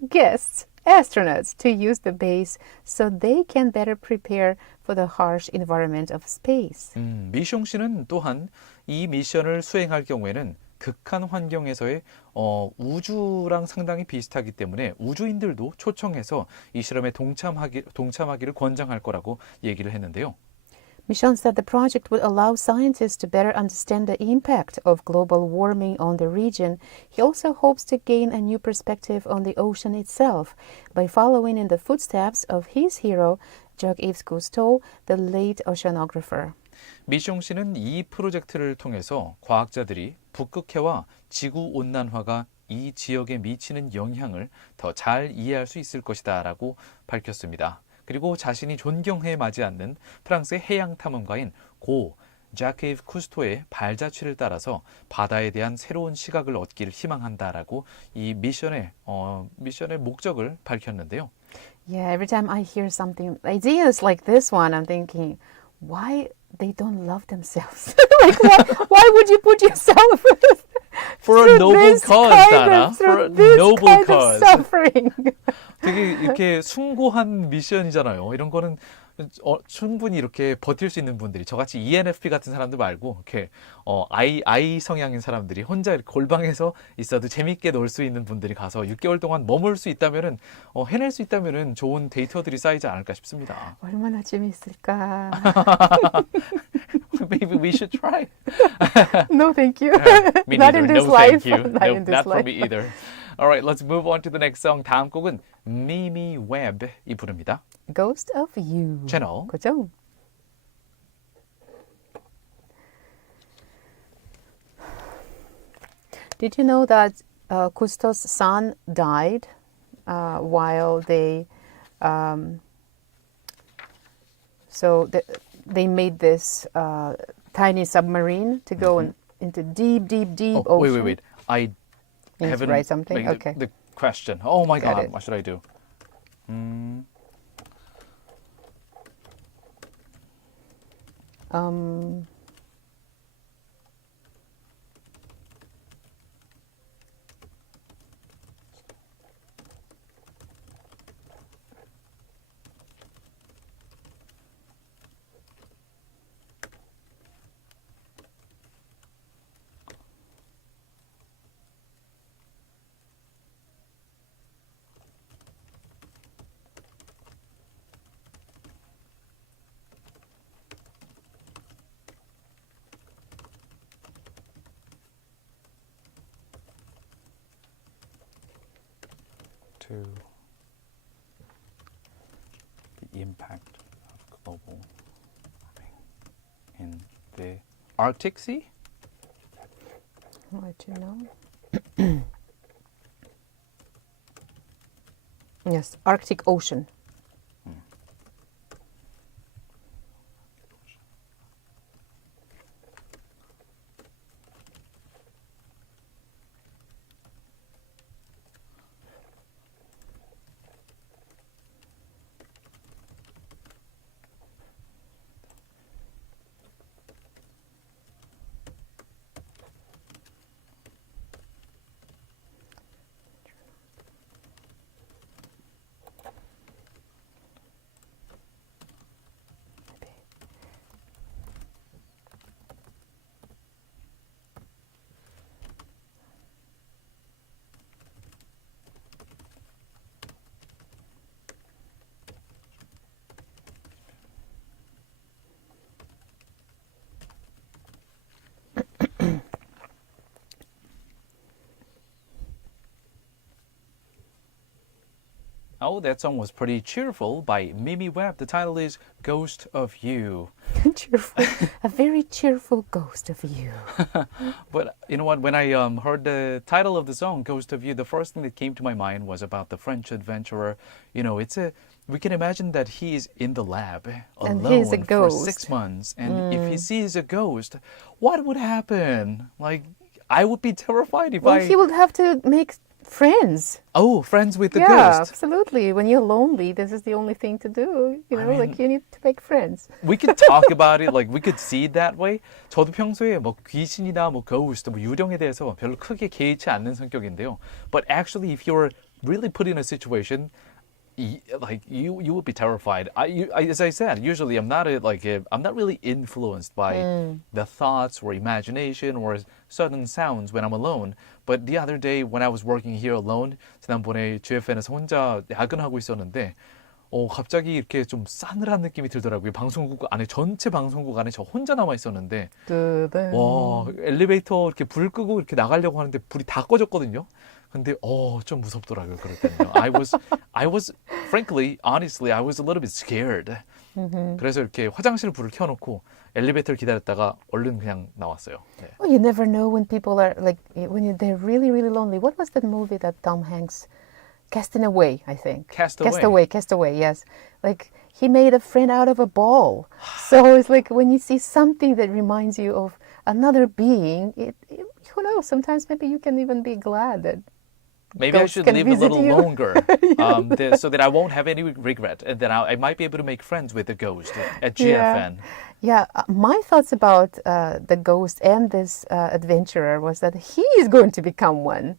guests, astronauts, to use the base so they can better prepare for the harsh environment of space. 미숑 씨는 또한 이 미션을 수행할 경우에는 극한 환경에서의 우주랑 상당히 비슷하기 때문에 우주인들도 초청해서 이 실험에 동참하기를 권장할 거라고 얘기를 했는데요. Michon said the project would allow scientists to better understand the impact of global warming on the region. He also hopes to gain a new perspective on the ocean itself by following in the footsteps of his hero, Jacques-Yves Cousteau, the late oceanographer. 미숑 씨는 이 프로젝트를 통해서 과학자들이 북극해와 지구 온난화가 이 지역에 미치는 영향을 더 잘 이해할 수 있을 것이다라고 밝혔습니다. 그리고 자신이 존경해 마지 않는 프랑스의 해양 탐험가인 고 자케이브 쿠스토의 발자취를 따라서 바다에 대한 새로운 시각을 얻기를 희망한다라고 이 미션의 목적을 밝혔는데요. Yeah, every time I hear something, ideas like this one, I'm thinking, why they don't love themselves? Like, why would you put yourself For a noble cause, Dana. For a noble cause. Suffering. 되게 이렇게 숭고한 미션이잖아요. 이런 거는 충분히 이렇게 버틸 수 있는 분들이 저같이 ENFP 같은 사람들 말고 이렇게 I 성향인 사람들이 혼자 이렇게 골방에서 있어도 재밌게 놀 수 있는 분들이 가서 6개월 동안 머물 수 있다면은 해낼 수 있다면은 좋은 데이터들이 쌓이지 않을까 싶습니다. 얼마나 재밌을까? Maybe we should try. No, thank you. Me Not neither. in this No, life. thank you. Not No, in this not for life. me either. Alright, let's move on to the next song. 다음 곡은 Mimi Webb이 부릅니다. Ghost of You. 채널. 그죠? Did you know that Cousteau's son died while they they made this tiny submarine to go into deep ocean? Wait. I You need to haven't write something? made Okay. the question. Oh my Got God, it. what should I do? to the impact of global warming in the Arctic Sea? I'll let you know. Yes, Arctic Ocean. Oh, that song was pretty cheerful by Mimi Webb. The title is Ghost of You. Cheerful, a very cheerful ghost of you. But you know what? When I heard the title of the song, Ghost of You, the first thing that came to my mind was about the French adventurer. You know, we can imagine that he is in the lab And alone he's a for ghost. 6 months. And if he sees a ghost, what would happen? Like, I would be terrified if Well, he would have to make friends. Oh, friends with the Yeah, ghost. absolutely. When you're lonely, this is the only thing to do. You know, like you need to make friends. We could talk about it, like we could see it that way. 저도 평소에 뭐 귀신이나 뭐 ghost, 뭐 유령에 대해서 별로 크게 개의치 않는 성격인데요. But actually, if you're really put in a situation, you would be terrified. As I said, usually I'm not really influenced by the thoughts or imagination or certain sounds when I'm alone. But the other day when I was working here alone, 지난번에 GFN에서 혼자 야근하고 있었는데 갑자기 이렇게 좀 싸늘한 느낌이 들더라고요. 방송국 안에 전체 방송국 안에 저 혼자 남아 있었는데 와 엘리베이터 이렇게 불 끄고 이렇게 나가려고 하는데 불이 다 꺼졌거든요. 근데 좀 무섭더라고요. 그럴 때는요. I was frankly, honestly, I was a little bit scared. 그래서 이렇게 화장실 불을 켜놓고 엘리베이터를 기다렸다가 얼른 그냥 나왔어요. 네. Well, you never know when people are like they're really, really lonely. What was that movie that Tom Hanks, Castaway, I think. Castaway. Yes, like he made a friend out of a ball. So it's like when you see something that reminds you of another being, who knows? Sometimes maybe you can even be glad that. Maybe I should live a little longer so that I won't have any regret and then I might be able to make friends with the ghost at GFN. Yeah, my thoughts about the ghost and this adventurer was that he is going to become one.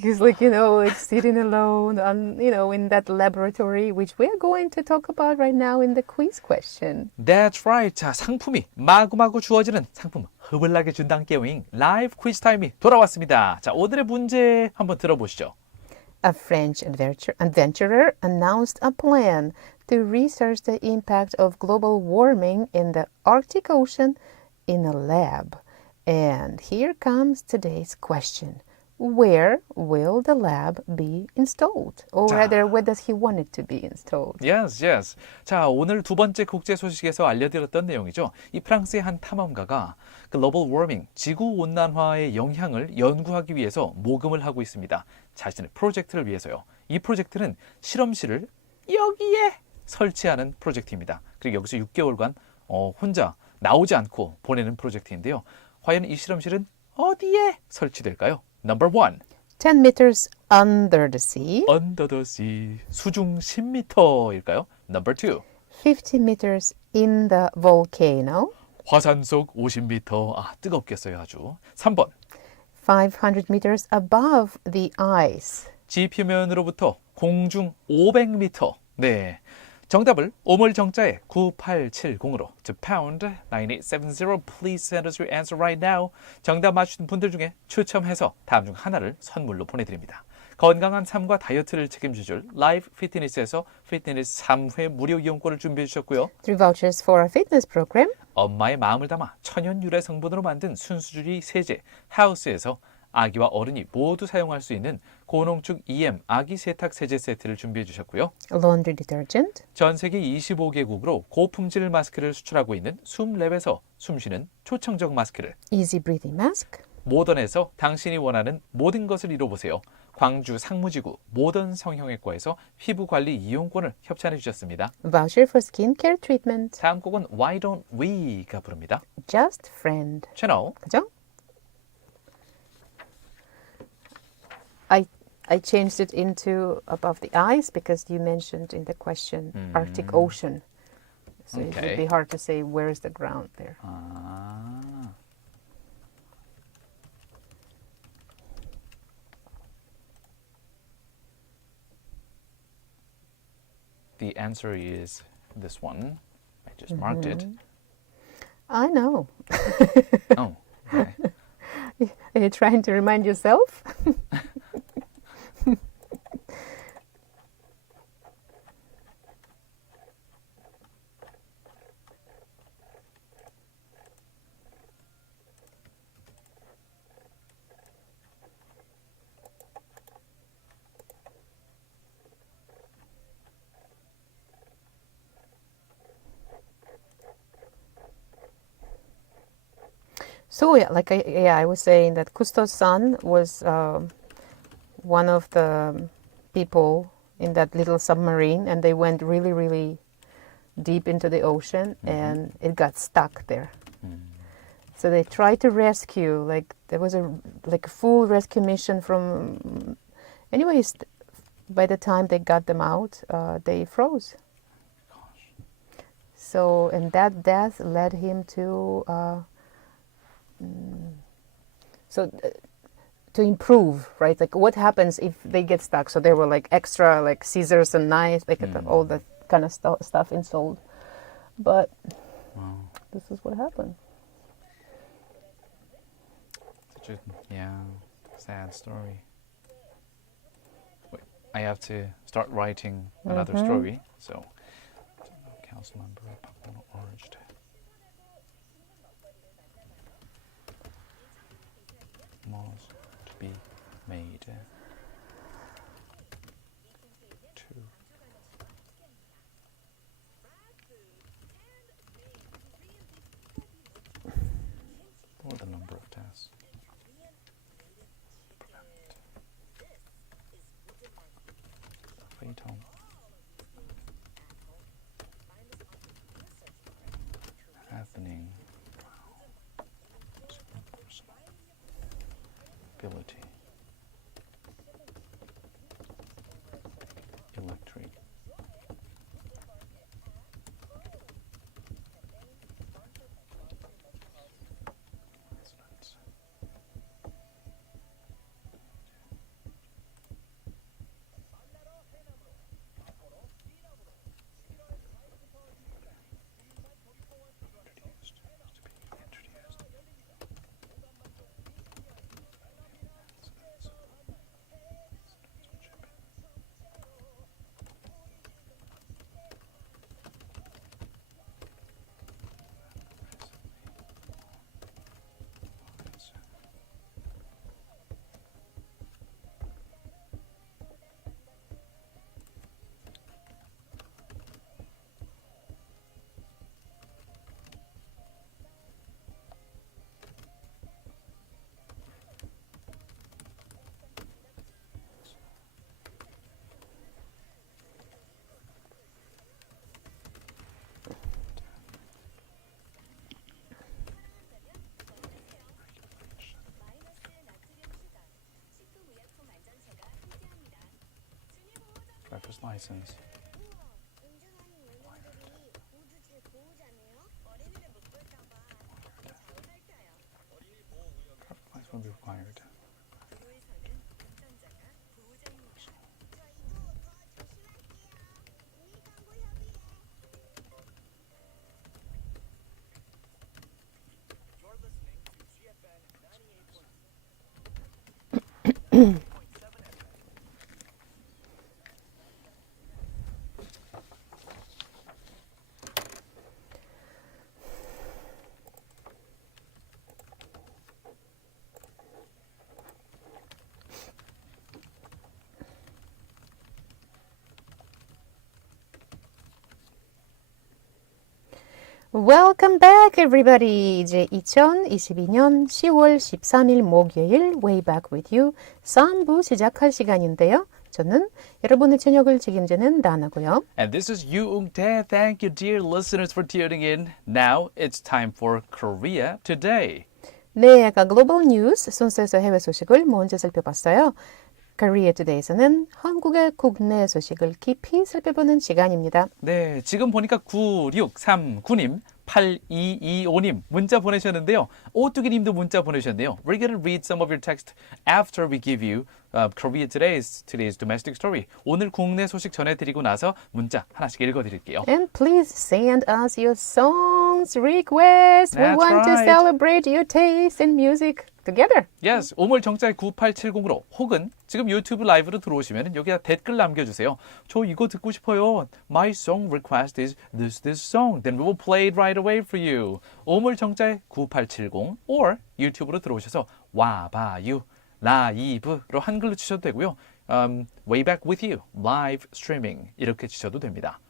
He's like, like sitting alone in that laboratory, which we're going to talk about right now in the quiz question. That's right. 자, 상품이 마구마구 주어지는 상품 흐블나게 준당 게임 라이브 퀴즈 타임이 돌아왔습니다. 자, 오늘의 문제 한번 들어보시죠. A French adventurer announced a plan to research the impact of global warming in the Arctic Ocean in a lab. And here comes today's question. Where will the lab be installed? Or rather, where does he want it to be installed? Yes. 자, 오늘 두 번째 국제 소식에서 알려드렸던 내용이죠. 이 프랑스의 한 탐험가가 글로벌 워밍, 지구 온난화의 영향을 연구하기 위해서 모금을 하고 있습니다. 자신의 프로젝트를 위해서요. 이 프로젝트는 실험실을 여기에 설치하는 프로젝트입니다. 그리고 여기서 6개월간 혼자 나오지 않고 보내는 프로젝트인데요. 과연 이 실험실은 어디에 설치될까요? Number 1. 10 meters under the sea. Under the sea. 수중 10m일까요? Number 2. 50 meters in the volcano. 화산 속 50m. 뜨겁겠어요, 아주. 3번. 500 meters above the ice. 지표면으로부터 공중 500m. 네. 정답을 오물정자에 9870으로 to pound 9870 please send us your answer right now. 정답 맞추신 분들 중에 추첨해서 다음 중 하나를 선물로 보내드립니다. 건강한 삶과 다이어트를 책임져줄 라이브 피트니스에서 피트니스 3회 무료 이용권을 준비해 주셨고요. 3 vouchers for a fitness program. 엄마의 마음을 담아 천연 유래 성분으로 만든 순수주의 세제 하우스에서 아기와 어른이 모두 사용할 수 있는 고농축 EM 아기 세탁 세제 세트를 준비해 주셨고요. Laundry detergent. 전 세계 25개국으로 고품질 마스크를 수출하고 있는 숨랩에서 숨쉬는 초청적 마스크를, Easy breathing mask. 모던에서 당신이 원하는 모든 것을 이뤄보세요. 광주 상무지구 모던 성형외과에서 피부관리 이용권을 협찬해 주셨습니다. Voucher for skincare treatment. 다음 곡은 Why Don't We가 부릅니다. Just friend. 채널 그죠? I changed it into above the eyes because you mentioned in the question Arctic Ocean. So it would Okay. be hard to say where is the ground there. 아. The answer is this one. I just marked it. I know. Oh, okay. Are you trying to remind yourself? So yeah, I was saying that Cousteau's son was one of the people in that little submarine, and they went really, really deep into the ocean, and it got stuck there. So they tried to rescue. Like there was a full rescue mission from. Anyways, by the time they got them out, they froze. So and that death led him to. To improve, right? Like what happens if they get stuck? So there were like extra like scissors and knives, like all that kind of stuff installed. But this is what happened. Such a sad story. Wait, I have to start writing another story. So, council member urged. Was to be made to for the number of tests prevent fatal happening ability electric resonance driver's license. Driver's license will be required. Welcome back, everybody. 이제 2022년 10월 13일 목요일 Way Back with You 3부 시작할 시간인데요. 저는 여러분의 저녁을 책임지는 다나고요. And this is Yu Ung-tae. Thank you, dear listeners, for tuning in. Now it's time for Korea Today. 네, 아까 글로벌 뉴스 순서에서 해외 소식을 먼저 살펴봤어요. Korea Today에서는 한국의 국내 소식을 깊이 살펴보는 시간입니다. 네, 지금 보니까 9639님, 8225님 문자 보내셨는데요. 오뚜기님도 문자 보내셨네요. We're going to read some of your text after we give you Korea Today's domestic story. 오늘 국내 소식 전해드리고 나서 문자 하나씩 읽어드릴게요. And please send us your songs requests. We That's want to right. celebrate your taste in music together. Yes, 오물 정짤 9870으로 혹은 지금 유튜브 라이브로 들어오시면 여기다 댓글 남겨주세요. 저 이거 듣고 싶어요. My song request is this song. Then we will play it right away for you. 오물 정짤 9870 or 유튜브로 들어오셔서 와봐유 라이브로 한글로 치셔도 되고요. Way back with you live streaming 이렇게 치셔도 됩니다.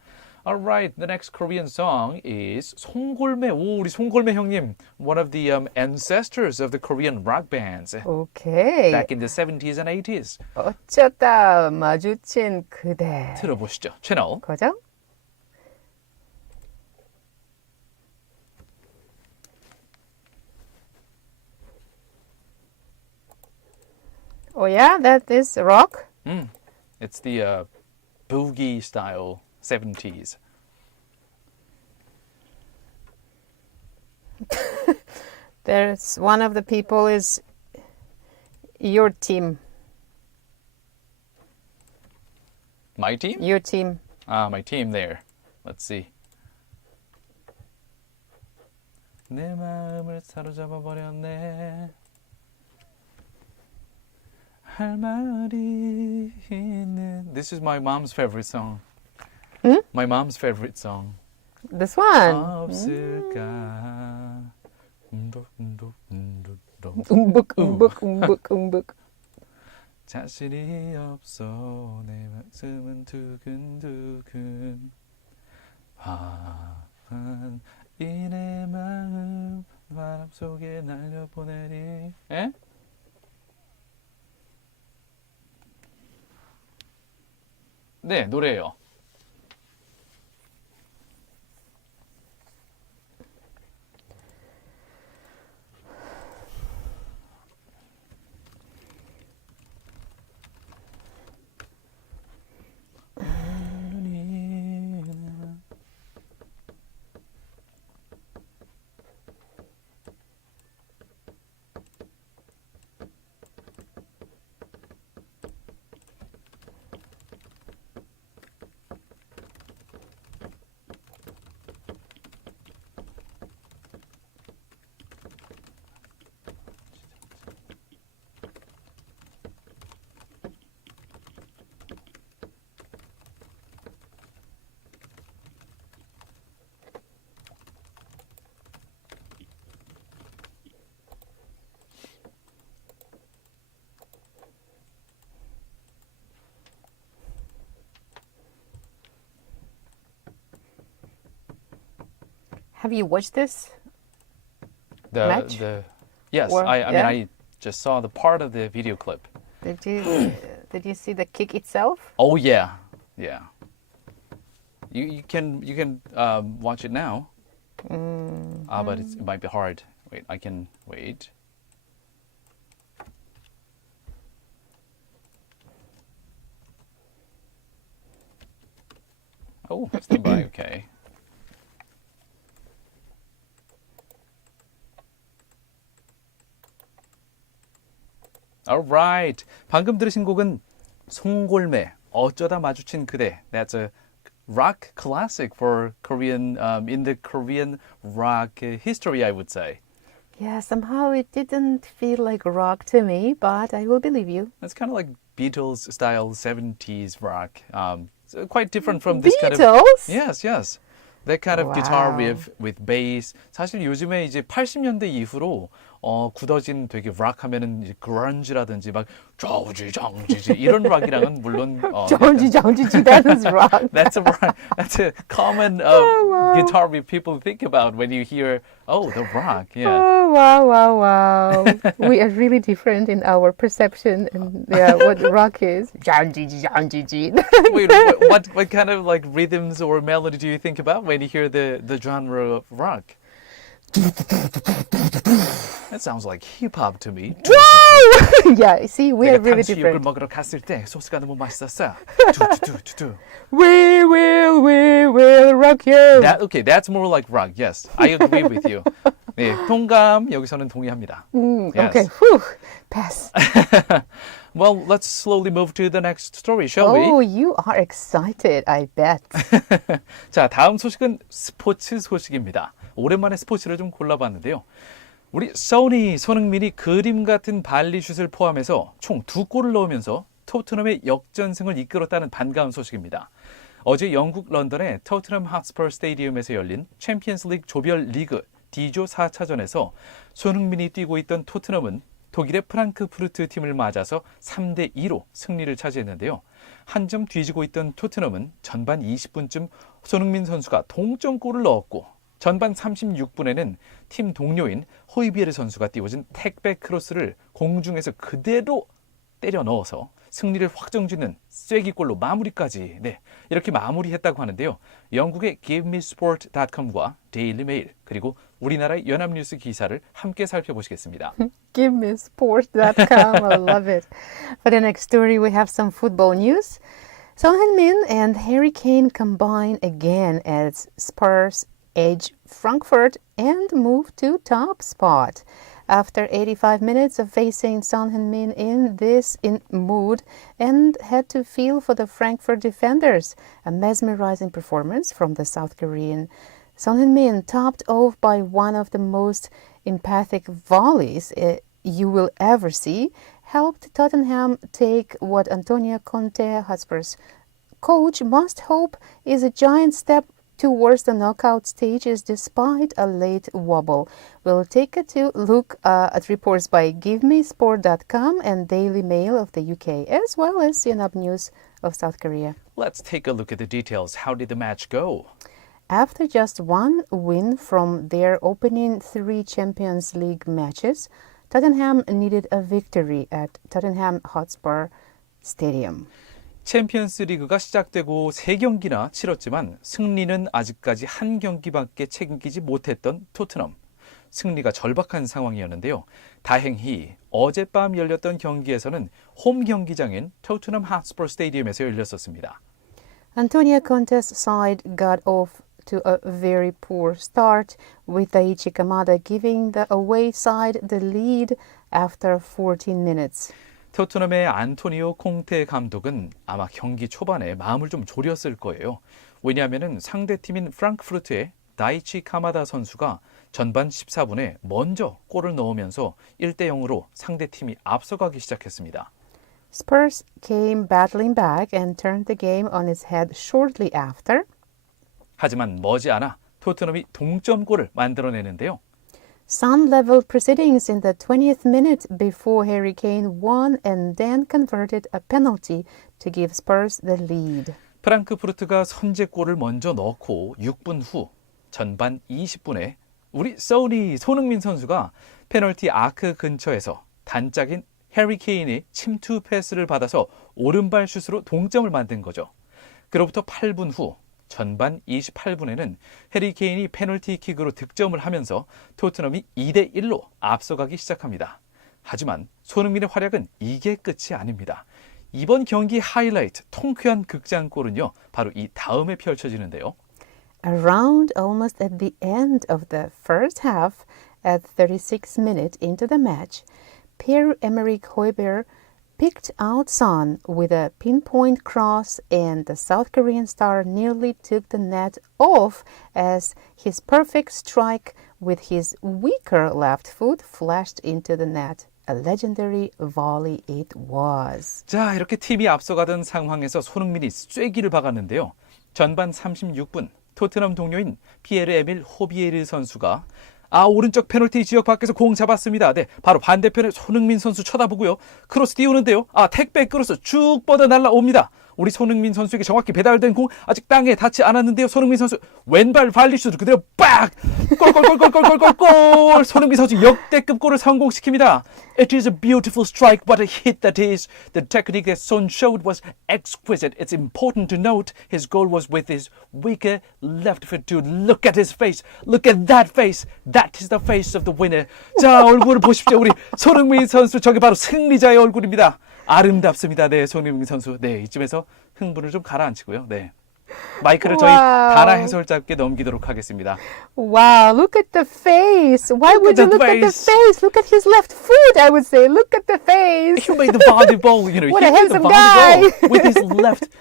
Alright, the next Korean song is 송골매. 오, 우리 송골매 형님, one of the ancestors of the Korean rock bands Okay. back in the 70s and 80s. 어쩌다 마주친 그대. 들어보시죠. 채널 거죠? Oh yeah, that is rock. It's the boogie style 70s. There's one of the people is your team. My team? Your team. Ah, my team there. Let's see. 내 마음을 사로잡아 버렸네. 할 말이 있는. This is my mom's favorite song. My mom's favorite song. This one. 없을까? 웅북. 자신이 없어 내 가슴은 두근두근 화한 이내 마음 바람 속에 날려보내리. 에? 네, 노래예요. Have you watched this? Match? Yes, Or- I mean yeah? I just saw the part of the video clip. Did you see the kick itself? Oh yeah, yeah. You can watch it now. But it might be hard. Wait, I can wait. Oh, stand by. Okay. Alright. 방금 들으신 곡은 송골매 어쩌다 마주친 그대. That's a rock classic for Korean in the Korean rock history, I would say. Yeah, somehow it didn't feel like rock to me, but I will believe you. It's kind of like Beatles style 70s rock. So quite different from this kind of Beatles? Yes. That kind of guitar Wow. riff with bass. 사실 요즘에 이제 80년대 이후로 굳어진 되게 락 하면은 이제 grunge라든지 막 정지 이런 락이랑은 물론 정지, that is rock. That's a common guitar riff people think about when you hear the rock. Yeah. Oh, wow. We are really different in our perception and what rock is. 정지. Wait, what kind of like rhythms or melody do you think about when you hear the genre of rock? That sounds like hip hop to me. Yeah, see, we are 내가 really 탕수육을 different. 먹으러 갔을 때 소스가 너무 맛있었어. We will rock you. That's more like rock. Yes, I agree with you. 네, 동감 여기서는 동의합니다. Yes. Okay, whew, pass. Well, let's slowly move to the next story, shall we? Oh, you are excited, I bet. 자, 다음 소식은 스포츠 소식입니다. 오랜만에 스포츠를 좀 골라봤는데요. 우리 써니 손흥민이 그림 같은 발리슛을 포함해서 총 2골을 넣으면서 토트넘의 역전승을 이끌었다는 반가운 소식입니다. 어제 영국 런던의 토트넘 핫스퍼 스테디움에서 열린 챔피언스 리그 조별 리그 D조 4차전에서 손흥민이 뛰고 있던 토트넘은 독일의 프랑크푸르트 팀을 맞아서 3대2로 승리를 차지했는데요. 한 점 뒤지고 있던 토트넘은 전반 20분쯤 손흥민 선수가 동점골을 넣었고 전반 36분에는 팀 동료인 호이비에르 선수가 띄워준 택백 크로스를 공중에서 그대로 때려 넣어서 승리를 확정짓는 쐐기골로 마무리까지 이렇게 마무리했다고 하는데요. 영국의 givemesport.com과 데일리 메일 그리고 우리나라의 연합뉴스 기사를 함께 살펴보시겠습니다. Givemesport.com, I love it. For the next story, we have some football news. Son Heung-min and Harry Kane combine again as Spurs edge Frankfurt and move to top spot. After 85 minutes of facing Son Heung-min in mood and had to feel for the Frankfurt defenders, a mesmerizing performance from the South Korean. Son Heung-min, topped off by one of the most emphatic volleys you will ever see, helped Tottenham take what Antonio Conte, Hotspur's coach, must hope is a giant step towards the knockout stages despite a late wobble. We'll take a look at reports by GiveMeSport.com and Daily Mail of the UK, as well as Yonhap News of South Korea. Let's take a look at the details. How did the match go? After just one win from their opening 3 Champions League matches, Tottenham needed a victory at Tottenham Hotspur Stadium. 챔피언스 리그가 시작되고 3경기나 치렀지만 승리는 아직까지 한 경기밖에 책임지지 못했던 토트넘. 승리가 절박한 상황이었는데요. 다행히 어젯밤 열렸던 경기에서는 홈 경기장인 토트넘 핫스퍼 스테디움에서 열렸었습니다. Antonio Conte's side got off to a very poor start, with Daichi Kamada giving the away side the lead after 14 minutes. 토트넘의 안토니오 콩테 감독은 아마 경기 초반에 마음을 좀 졸였을 거예요. 왜냐하면 상대팀인 프랑크푸르트의 다이치 카마다 선수가 전반 14분에 먼저 골을 넣으면서 1대0으로 상대팀이 앞서가기 시작했습니다. Spurs came battling back and turned the game on its head shortly after. 하지만 머지않아 토트넘이 동점골을 만들어내는데요. Son leveled proceedings in the 20th minute before Harry Kane won and then converted a penalty to give Spurs the lead. 프랑크푸르트가 선제골을 먼저 넣고 6분 후 전반 20분에 우리 써니 손흥민 선수가 페널티 아크 근처에서 단짝인 해리 케인의 침투 패스를 받아서 오른발 슛으로 동점을 만든 거죠. 그로부터 8분 후 전반 28분에는 해리 케인이 페널티킥으로 득점을 하면서 토트넘이 2대1로 앞서가기 시작합니다. 하지만 손흥민의 활약은 이게 끝이 아닙니다. 이번 경기 하이라이트 통쾌한 극장골은요. 바로 이 다음에 펼쳐지는데요. Around almost at the end of the first half, at 36 minutes into the match, Pierre-Emerick Højbjerg picked out Son with a pinpoint cross and the South Korean star nearly took the net off as his perfect strike with his weaker left foot flashed into the net. A legendary volley it was. 자, 이렇게 팀이 앞서가던 상황에서 손흥민이 쐐기를 박았는데요. 전반 36분 토트넘 동료인 피에르 에밀 호비에르 선수가 오른쪽 페널티 지역 밖에서 공 잡았습니다. 네, 바로 반대편에 손흥민 선수 쳐다보고요. 크로스 띄우는데요. 택백 크로스 쭉 뻗어 날라옵니다. 우리 손흥민 선수에게 정확히 배달된 공 아직 땅에 닿지 않았는데요. 손흥민 선수 왼발 발리슛 그대로 빡! 골! 손흥민 선수 역대급 골을 성공시킵니다. It is a beautiful strike, but a hit that is. The technique that Son showed was exquisite. It's important to note his goal was with his weaker left foot too. Look at his face. Look at that face. That is the face of the winner. 자, 얼굴을 보십시오. 우리 손흥민 선수 저게 바로 승리자의 얼굴입니다. 아름답습니다. 네, 손흥민 선수. 네, 이쯤에서 흥분을 좀 가라앉히고요. 네. 마이크를 저희 다나 해설자께 넘기도록 하겠습니다. Wow, look at the face. Why would you look at the face? Look at his left foot, I would say. Look at the face. He made the volleyball, you know. What he a made the handsome guy. volleyball with his left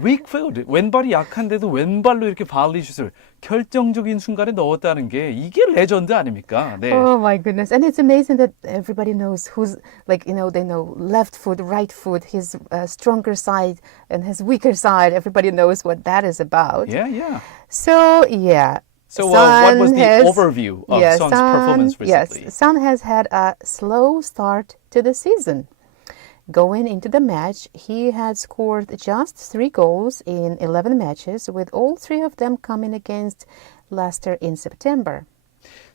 weak foot. 왼발이 약한데도 왼발로 이렇게 발리슛을 결정적인 순간에 넣었다는 게 이게 레전드 아닙니까? 네. Oh my goodness. And it's amazing that everybody knows who's, like, you know, they know left foot, right foot, his stronger side and his weaker side. Everybody knows what that is about. Yeah. So, yeah. So what was the overview of Son's performance recently? Yes, Son has had a slow start to the season. Going into the match, he had scored just 3 goals in 11 matches, with all 3 of them coming against Leicester in September.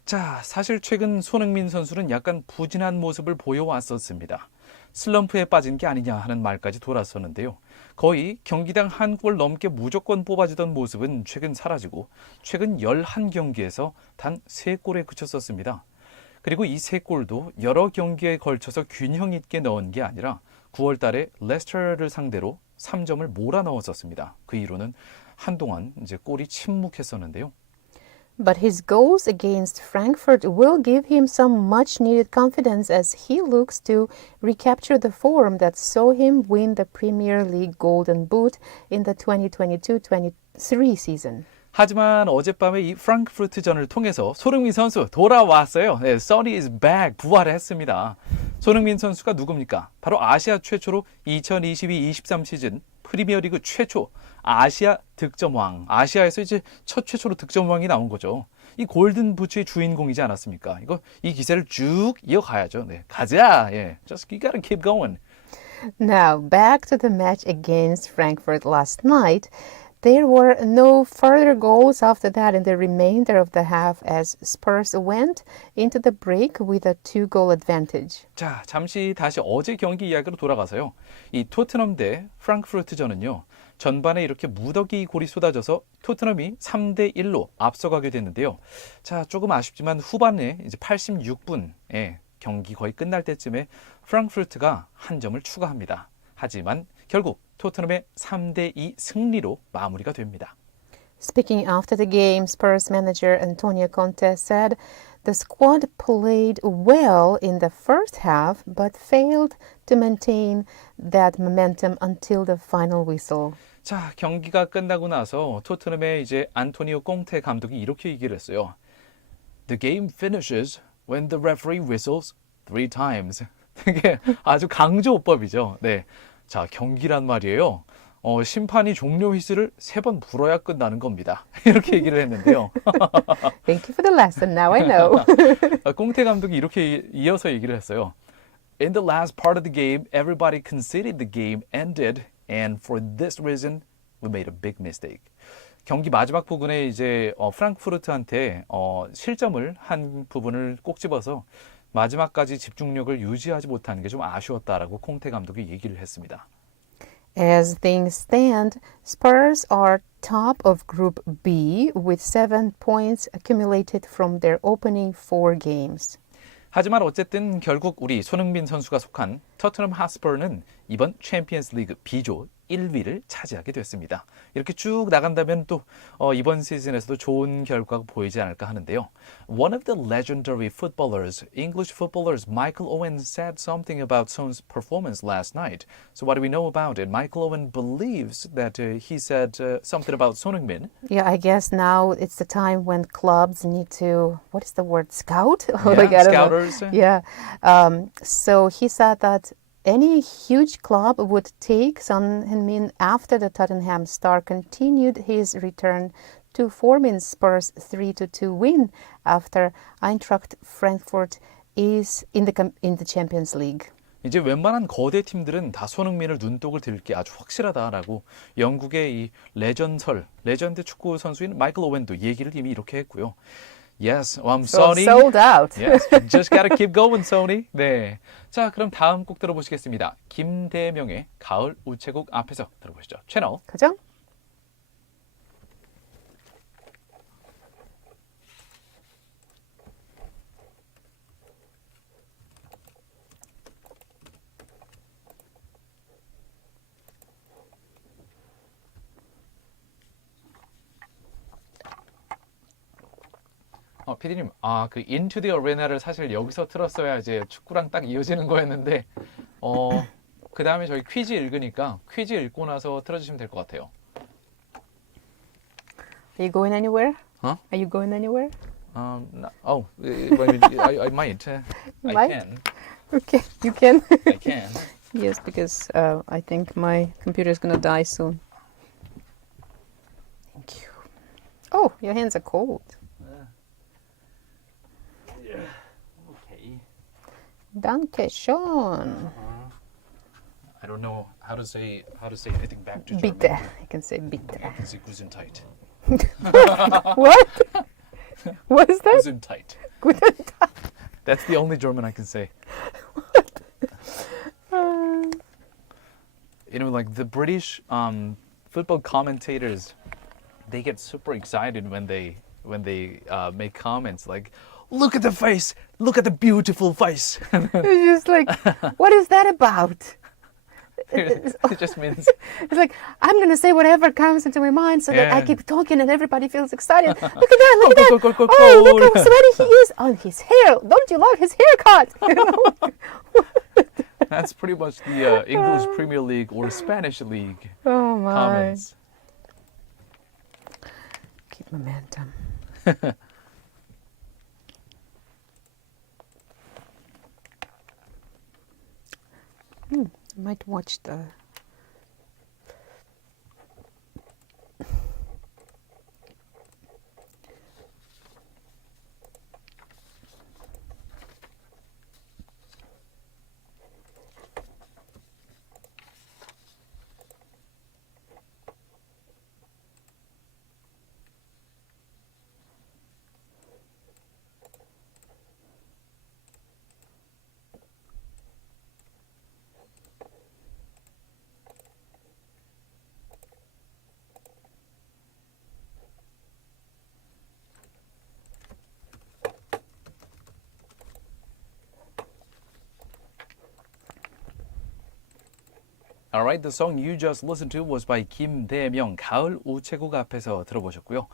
자, 사실 최근 손흥민 선수는 약간 부진한 모습을 보여왔었습니다. 슬럼프에 빠진 게 아니냐 하는 말까지 돌았었는데요. 거의 경기당 한 골 넘게 무조건 뽑아주던 모습은 최근 사라지고 최근 11경기에서 단 3골에 그쳤었습니다. 그리고 이 3골도 여러 경기에 걸쳐서 균형 있게 넣은 게 아니라 9월 달에 레스터를 상대로 3점을 몰아 넣었었습니다. 그 이유는 한동안 이제 골이 침묵했었는데요. But his goals against Frankfurt will give him some much-needed confidence as he looks to recapture the form that saw him win the Premier League Golden Boot in the 2022-23 season. 하지만 어젯밤에 이 프랑크푸르트전을 통해서 손흥민 선수 돌아왔어요. 네, Sonny is back. 부활했습니다. 손흥민 선수가 누굽니까? 바로 아시아 최초로 2022-23 시즌 프리미어리그 최초 아시아 득점왕. 아시아에서 이제 첫 최초로 득점왕이 나온 거죠. 이 골든 부츠의 주인공이지 않았습니까? 이 기세를 쭉 이어가야죠. 네, 가자. 예, just you gotta keep going. Now back to the match against Frankfurt last night. There were no further goals after that in the remainder of the half as Spurs went into the break with a 2-goal advantage. 자, 잠시 다시 어제 경기 이야기로 돌아가서요. 이 토트넘 대 프랑크푸르트전은요. 전반에 이렇게 무더기 골이 쏟아져서 토트넘이 3대1로 앞서가게 됐는데요. 자, 조금 아쉽지만 후반에 이제 86분에 경기 거의 끝날 때쯤에 프랑크푸르트가 한 점을 추가합니다. 하지만 결국 토트넘의 3대2 승리로 마무리가 됩니다. Speaking after the game, Spurs manager Antonio Conte said the squad played well in the first half but failed to maintain that momentum until the final whistle. 자, 경기가 끝나고 나서 토트넘의 이제 안토니오 꽁테 감독이 이렇게 얘기를 했어요. The game finishes when the referee whistles 3 times. 이게 아주 강조법이죠. 네. 자, 경기란 말이에요. 심판이 종료 휘슬을 3번 불어야 끝나는 겁니다. 이렇게 얘기를 했는데요. Thank you for the lesson. Now I know. 꽁테 감독이 이렇게 이어서 얘기를 했어요. In the last part of the game, everybody conceded the game ended, and for this reason, we made a big mistake. 경기 마지막 부분에 이제 프랑크푸르트한테 실점을 한 부분을 꼭 집어서 마지막까지 집중력을 유지하지 못하는 게 좀 아쉬웠다라고 콩테 감독이 얘기를 했습니다. As things stand, Spurs are top of Group B with 7 points accumulated from their opening 4 games. 하지만 어쨌든 결국 우리 손흥민 선수가 속한 토트넘 핫스퍼는 이번 챔피언스 리그 B조 1위를 차지하게 됐습니다. 이렇게 쭉 나간다면 또 이번 시즌에서도 좋은 결과가 보이지 않을까 하는데요. One of the legendary footballers, English footballers, Michael Owen said something about Son's performance last night. So what do we know about it? Michael Owen believes that he said something about Sonheung-min. Yeah, I guess now it's the time when clubs need to, what is the word, scout? Yeah, scouters. Yeah. So he said that any huge club would take Son Heung-min after the Tottenham star continued his return to 6-4 means Spurs 3-2 win after Eintracht Frankfurt is in the Champions League. 이제 웬만한 거대 팀들은 다 손흥민을 눈독을 들 게 아주 확실하다라고 영국의 이 레전드 축구 선수인 마이클 오웬도 얘기를 이미 이렇게 했고요. Yes, Sony. Sold out. Yes, just gotta keep going, Sony. 네, 자 그럼 다음 곡 들어보시겠습니다. 김대명의 가을 우체국 앞에서 들어보시죠. 채널 고정. PD님, 그 Into the Arena를 사실 여기서 틀었어야 이제 축구랑 딱 이어지는 거였는데, 그 다음에 저희 퀴즈 읽으니까 퀴즈 읽고 나서 틀어주시면 될 것 같아요. Are you going anywhere? Huh? Are you going anywhere? No, I might. I Might? can. Okay, you can. I can. Yes, because I think my computer is gonna die soon. Thank you. Oh, your hands are cold. Okay. Danke schön. I don't know how to say anything back to German. Bitte. I can say bitte. I can say Gesundheit. What? What is that? Gesundheit. Guten Tag. That's the only German I can say. You know, like the British football commentators, they get super excited when they make comments like, "Look at the face! Look at the beautiful face!" It's just like, what is that about? It just means It's like, I'm going to say whatever comes into my mind so that I Yeah. keep talking and everybody feels excited. Look at that, look at that. go, Oh, look how sweaty he is on his hair. Don't you love his haircut? You know? that's pretty much the English Premier League or Spanish League Oh, my. comments. Keep momentum. I might watch the... Alright, the song you just listened to was by 김대명, 가을 우체국 앞에서 들어보셨고요.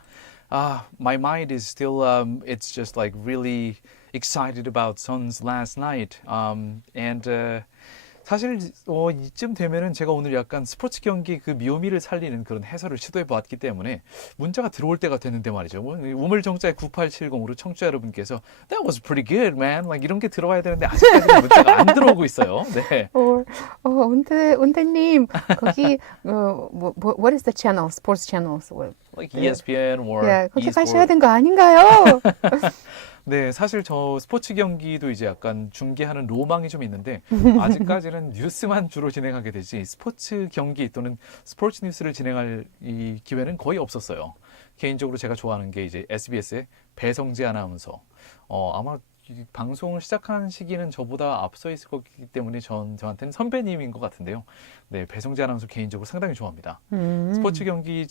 My mind is still, it's just like really excited about Sun's last night. 사실 이쯤 되면은 제가 오늘 약간 스포츠 경기 그 묘미를 살리는 그런 해설을 시도해 보았기 때문에 문자가 들어올 때가 됐는데 말이죠. 우물정자의 9870으로 청취자 여러분께서 That was pretty good, man. Like 이런 게 들어와야 되는데 아직까지 문자가 안 들어오고 있어요. 네. 은태님, 거기 what is the channel? Sports channels? Like ESPN or 네, 그렇게 eSport. 가셔야 되는 거 아닌가요? 네, 사실 저 스포츠 경기도 이제 약간 중계하는 로망이 좀 있는데 아직까지는 뉴스만 주로 진행하게 되지 스포츠 경기 또는 스포츠 뉴스를 진행할 이 기회는 거의 없었어요. 개인적으로 제가 좋아하는 게 이제 SBS의 배성재 아나운서. 아마 이 방송을 시작한 시기는 저보다 앞서 있을 거기 때문에 저한테는 선배님인 것 같은데요. 네, 배성재 아나운서 개인적으로 상당히 좋아합니다. 스포츠 경기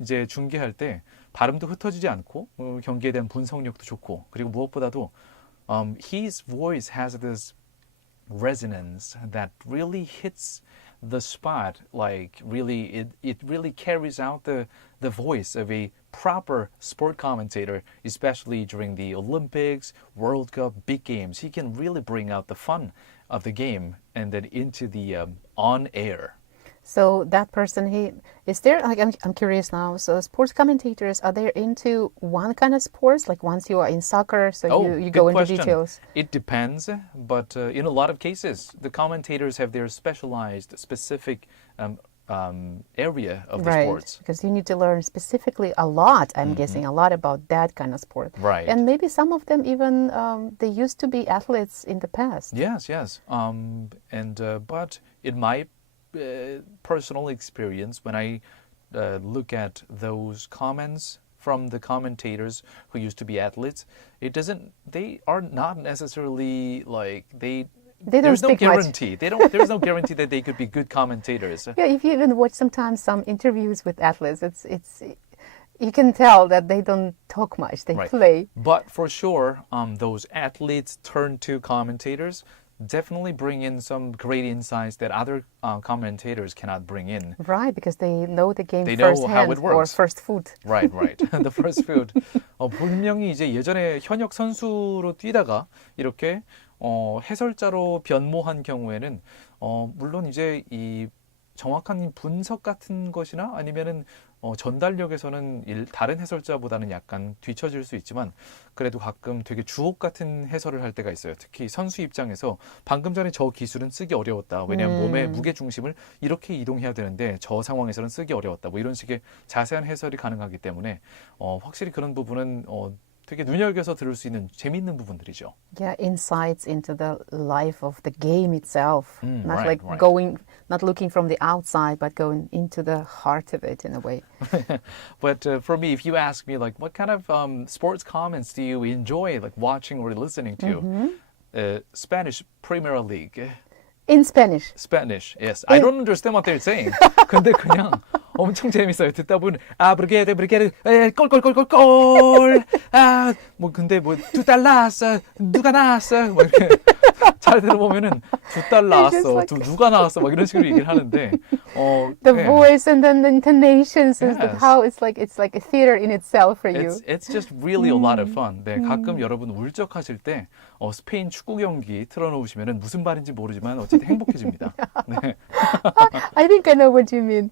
이제 중계할 때 발음도 흩어지지 않고 경기에 대한 분석력도 좋고 그리고 무엇보다도 his voice has this resonance that really hits the spot. Like really, it really carries out the voice of a proper sport commentator, especially during the Olympics, World Cup, big games. He can really bring out the fun of the game and then into the on air. So that person, is there, like, I'm curious now. So sports commentators, are they into one kind of sports? Like once you are in soccer, so you go good into question. details. It depends, but in a lot of cases, the commentators have their specialized, specific area of the Right, sports. because you need to learn specifically a lot, I'm guessing, a lot about that kind of sport. Right. And maybe some of them even, they used to be athletes in the past. Yes. But in my personal experience, when I look at those comments from the commentators who used to be athletes, they are not necessarily like They don't there's no speak much. guarantee. There's no guarantee that they could be good commentators. Yeah, if you even watch sometimes some interviews with athletes, it's you can tell that they don't talk much. They Right. play. But for sure, those athletes turned to commentators definitely bring in some great insights that other commentators cannot bring in. Right, because they know the game They know first how hand it or works. first foot. Right. The first food. 분명히 이제 예전에 현역 선수로 뛰다가 이렇게 해설자로 변모한 경우에는 물론 이제 이 정확한 분석 같은 것이나 아니면은 전달력에서는 다른 해설자보다는 약간 뒤처질 수 있지만 그래도 가끔 되게 주옥 같은 해설을 할 때가 있어요. 특히 선수 입장에서 방금 전에 저 기술은 쓰기 어려웠다. 왜냐하면 몸의 무게 중심을 이렇게 이동해야 되는데 저 상황에서는 쓰기 어려웠다. 뭐 이런 식의 자세한 해설이 가능하기 때문에 확실히 그런 부분은 되게 눈여겨서 들을 수 있는 재미있는 부분들이죠. Yeah, insights into the life of the game itself. Not right. not looking from the outside, but going into the heart of it in a way. But for me, if you ask me, like, what kind of sports comments do you enjoy, like, watching or listening to? Spanish Premier League. In Spanish. Spanish, yes. I don't understand what they're saying. 근데 그냥 엄청 재밌어요. 듣다 보면 브리게드 골. 뭐 근데 뭐 $2 나왔어. 누가 나왔어. 뭐 이렇게 잘 들어보면은 $2 나왔어. 누가 나왔어. 막 이런 식으로 얘기를 하는데 The voice and then the intonations is Yes. how it's like a theater in itself for you. It's just really a lot of fun. 네, 가끔 여러분 울적하실 때 스페인 축구 경기 틀어놓으시면은 무슨 말인지 모르지만 어쨌든 행복해집니다. 네. I think I know what you mean.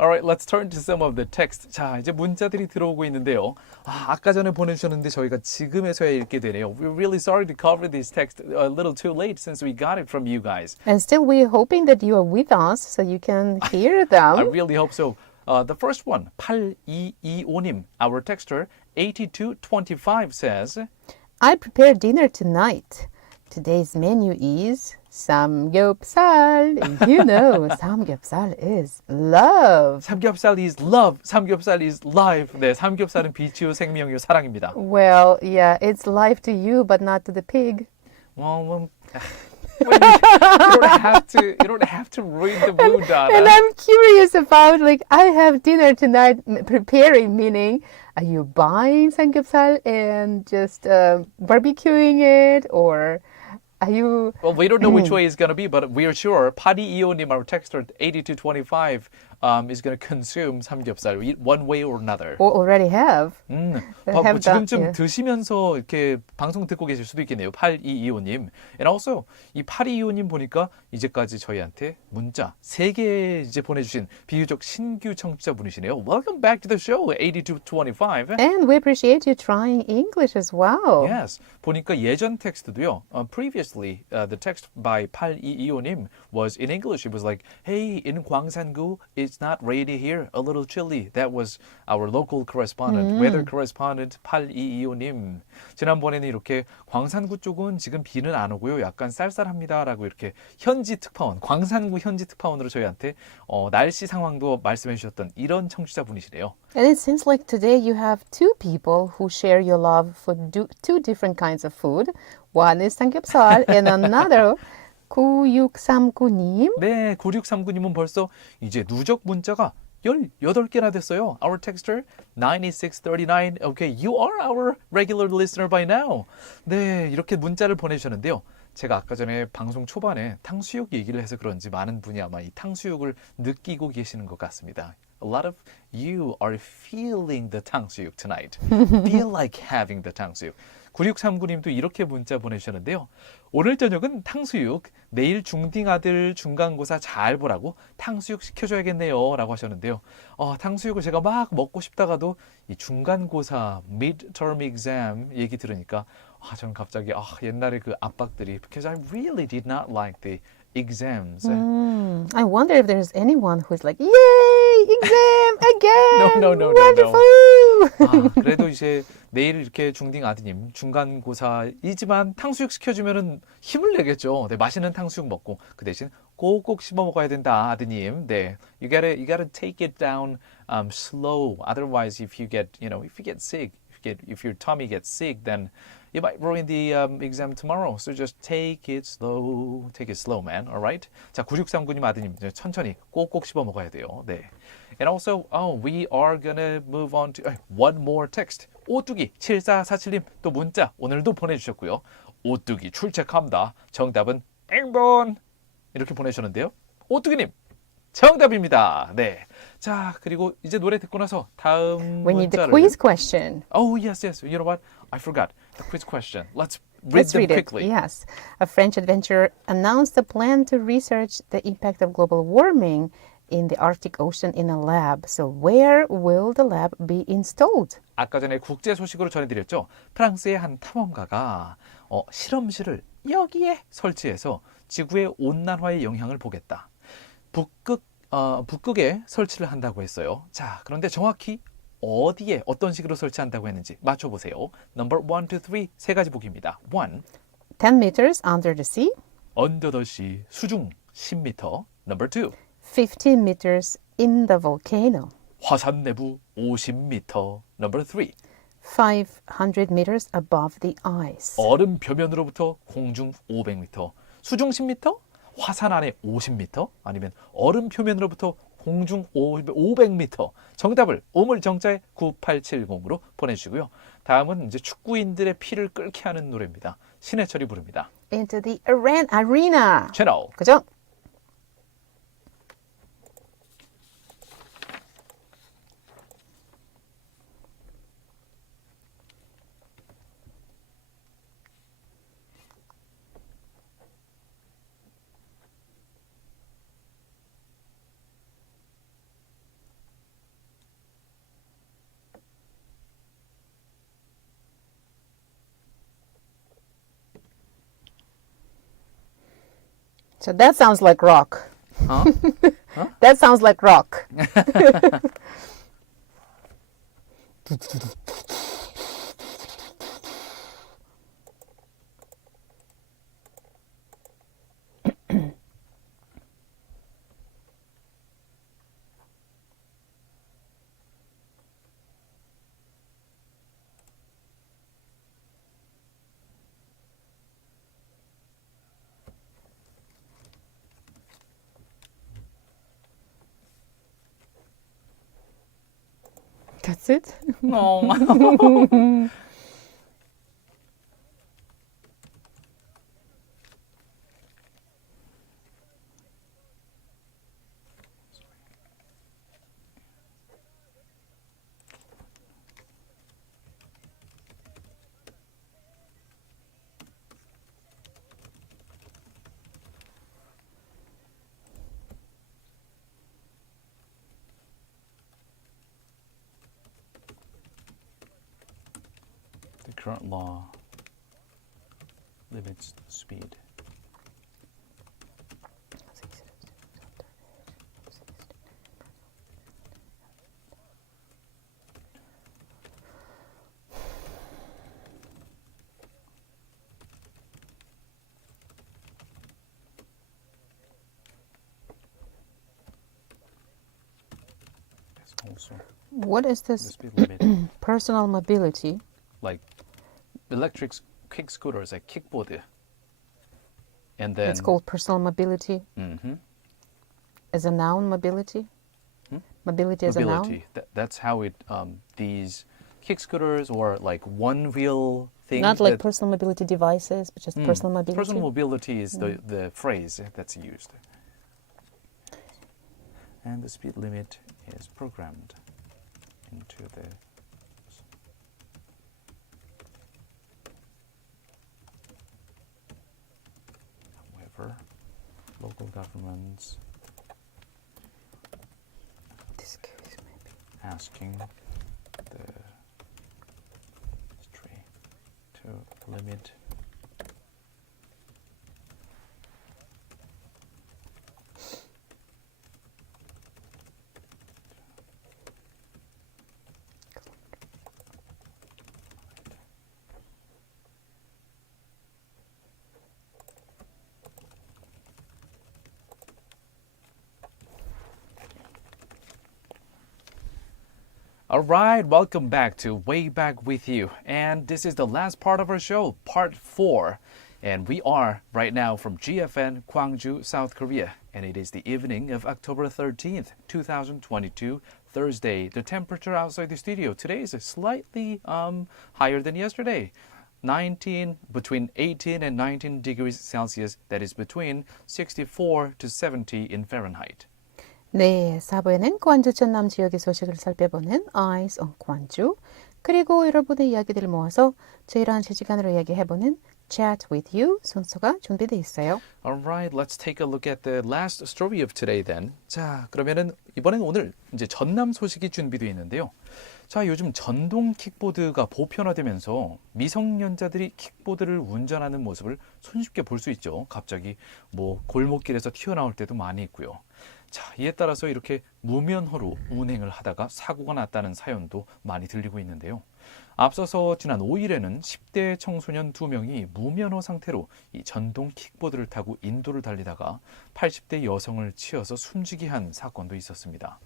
Alright, let's turn to some of the text. 자, 이제 문자들이 들어오고 있는데요. 아까 전에 보내주셨는데 저희가 지금에서야 읽게 되네요. We're really sorry to cover this text a little too late since we got it from you guys. And still we're hoping that you are with us so you can hear them. I really hope so. The first one, 8225님, our texter, 8225 says, I prepared dinner tonight. Today's menu is 삼겹살. You know, 삼겹살 is love. 삼겹살 is love, 삼겹살 is life. 네, 삼겹살은 빛이요 생명이요 사랑입니다. Well, yeah, it's life to you, but not to the pig. Well, you don't have to ruin the mood, Donna. And I'm curious about, like, I have dinner tonight, preparing, meaning, are you buying 삼겹살 and just barbecuing it, or are you... Well, we don't know which way it's going to be, but we are sure 파리이오님, our texter 8225, is going to consume 삼겹살 one way or another. Or already have. Have 지금쯤 done, yeah. 드시면서 이렇게 방송 듣고 계실 수도 있겠네요. 8225님. And also 이 8225님 보니까 이제까지 저희한테 문자 3개 이제 보내주신 비교적 신규 청취자분이시네요. Welcome back to the show, 8225. And we appreciate you trying English as well. Yes. 보니까 예전 텍스트도요. Previously, the text by 8225님 was in English. It was like, hey, in 광산구, it's not rainy here, a little chilly. That was our local correspondent, weather correspondent 8225님. 지난번에는 이렇게 광산구 쪽은 지금 비는 안 오고요. 약간 쌀쌀합니다라고 이렇게 현지 특파원, 광산구 현지 특파원으로 저희한테 날씨 상황도 말씀해 주셨던 이런 청취자분이시네요. And it seems like today you have two people who share your love for two different kinds of food. One is 삼겹살 and another 9639님. 네, 9639님은 벌써 이제 누적 문자가 18개나 됐어요. Our texter 9639. Okay, you are our regular listener by now. 네, 이렇게 문자를 보내주셨는데요. 제가 아까 전에 방송 초반에 탕수육 얘기를 해서 그런지 많은 분이 아마 이 탕수육을 느끼고 계시는 것 같습니다. A lot of you are feeling the 탕수육 tonight. Feel like having the 탕수육. 9639님도 이렇게 문자 보내주셨는데요. 오늘 저녁은 탕수육, 내일 중딩 아들 중간고사 잘 보라고 탕수육 시켜줘야겠네요 라고 하셨는데요. 탕수육을 제가 막 먹고 싶다가도 이 중간고사, midterm exam 얘기 들으니까 저는 갑자기 옛날에 그 압박들이 because I really did not like the exams. I wonder if there's anyone who's like, yay, exam again. No. Wonderful. 아, 그래도 이제 내일 이렇게 중딩 아드님 중간고사이지만 탕수육 시켜주면은 힘을 내겠죠. 네, 맛있는 탕수육 먹고 그 대신 꼭꼭 씹어 먹어야 된다, 아드님. 네, you gotta take it down slow. Otherwise, if you get sick, if your tummy gets sick, then you might ruin the exam tomorrow. So just take it slow, man. Alright? 자, 9639님 아드님 천천히 꼭꼭 씹어 먹어야 돼요. 네. And also, we are gonna move on to one more text. 오뚜기 7447님 또 문자 오늘도 보내주셨고요. 오뚜기 출첵합니다. 정답은 X번 이렇게 보내주셨는데요. 오뚜기님 정답입니다. 네. 자, 그리고 이제 노래 듣고 나서 다음 We need the 문자를. quiz question. Oh, yes. You know what? I forgot the quiz question. Let's read them quickly. Yes. A French adventurer announced a plan to research the impact of global warming in the Arctic Ocean in a lab. So where will the lab be installed? 아까 전에 국제 소식으로 전해드렸죠. 프랑스의 한 탐험가가 실험실을 여기에 설치해서 지구의 온난화의 영향을 보겠다. 북극에 설치를 한다고 했어요. 자, 그런데 정확히 어디에 어떤 식으로 설치한다고 했는지 맞춰보세요. Number 1, 2, 3 세 가지 보기입니다. 1. 10 meters under the sea. Under the sea 수중 10m. Number 2. 15 meters in the volcano. 화산 내부 50m. Number 3. 500 meters above the ice. 얼음 표면으로부터 공중 500m. 수중 10m? 화산 안에 50m? 아니면 얼음 표면으로부터 공중 500m. 정답을 오물정자에 9870으로 보내주시고요. 다음은 이제 축구인들의 피를 끓게 하는 노래입니다. 신해철이 부릅니다. Into the arena. 채널. 그죠? So that sounds like rock. Huh? That sounds like rock. That's it? No. The current law limits speed. Also, What is the this speed limit, personal mobility? like electric kick scooters, like kickboard, and then It's called personal mobility Mhm. as a noun, mobility? Mobility as a noun? mobility. That's how it. These kick scooters or like one wheel thing. Not like that- personal mobility devices, but just personal mobility? Personal mobility is the phrase that's used. And the speed limit is programmed into the however, local governments asking the industry to limit All right, welcome back to Way Back with You. And this is the last part of our show, part 4. And we are right now from GFN, Gwangju, South Korea. And it is the evening of October 13th, 2022, Thursday. The temperature outside the studio today is slightly higher than yesterday. Between 18 and 19 degrees Celsius. That is between 64 to 70 in Fahrenheit. 네, 4부에는 광주 전남 지역의 소식을 살펴보는 Eyes on 광주, 그리고 여러분의 이야기들을 모아서 저희랑 실시간으로 이야기해보는 Chat with You 순서가 준비되어 있어요. Alright, let's take a look at the last story of today then. 자, 그러면은 이번엔 오늘 이제 전남 소식이 준비되어 있는데요. 자, 요즘 전동 킥보드가 보편화되면서 미성년자들이 킥보드를 운전하는 모습을 손쉽게 볼 수 있죠. 갑자기 뭐 골목길에서 튀어나올 때도 많이 있고요. 자, 이에 따라서 이렇게 무면허로 운행을 하다가 사고가 났다는 사연도 많이 들리고 있는데요. 앞서서 지난 5일에는 10대 청소년 2명이 무면허 상태로 이 전동 킥보드를 타고 인도를 달리다가 80대 여성을 치어서 숨지게 한 사건도 있었습니다.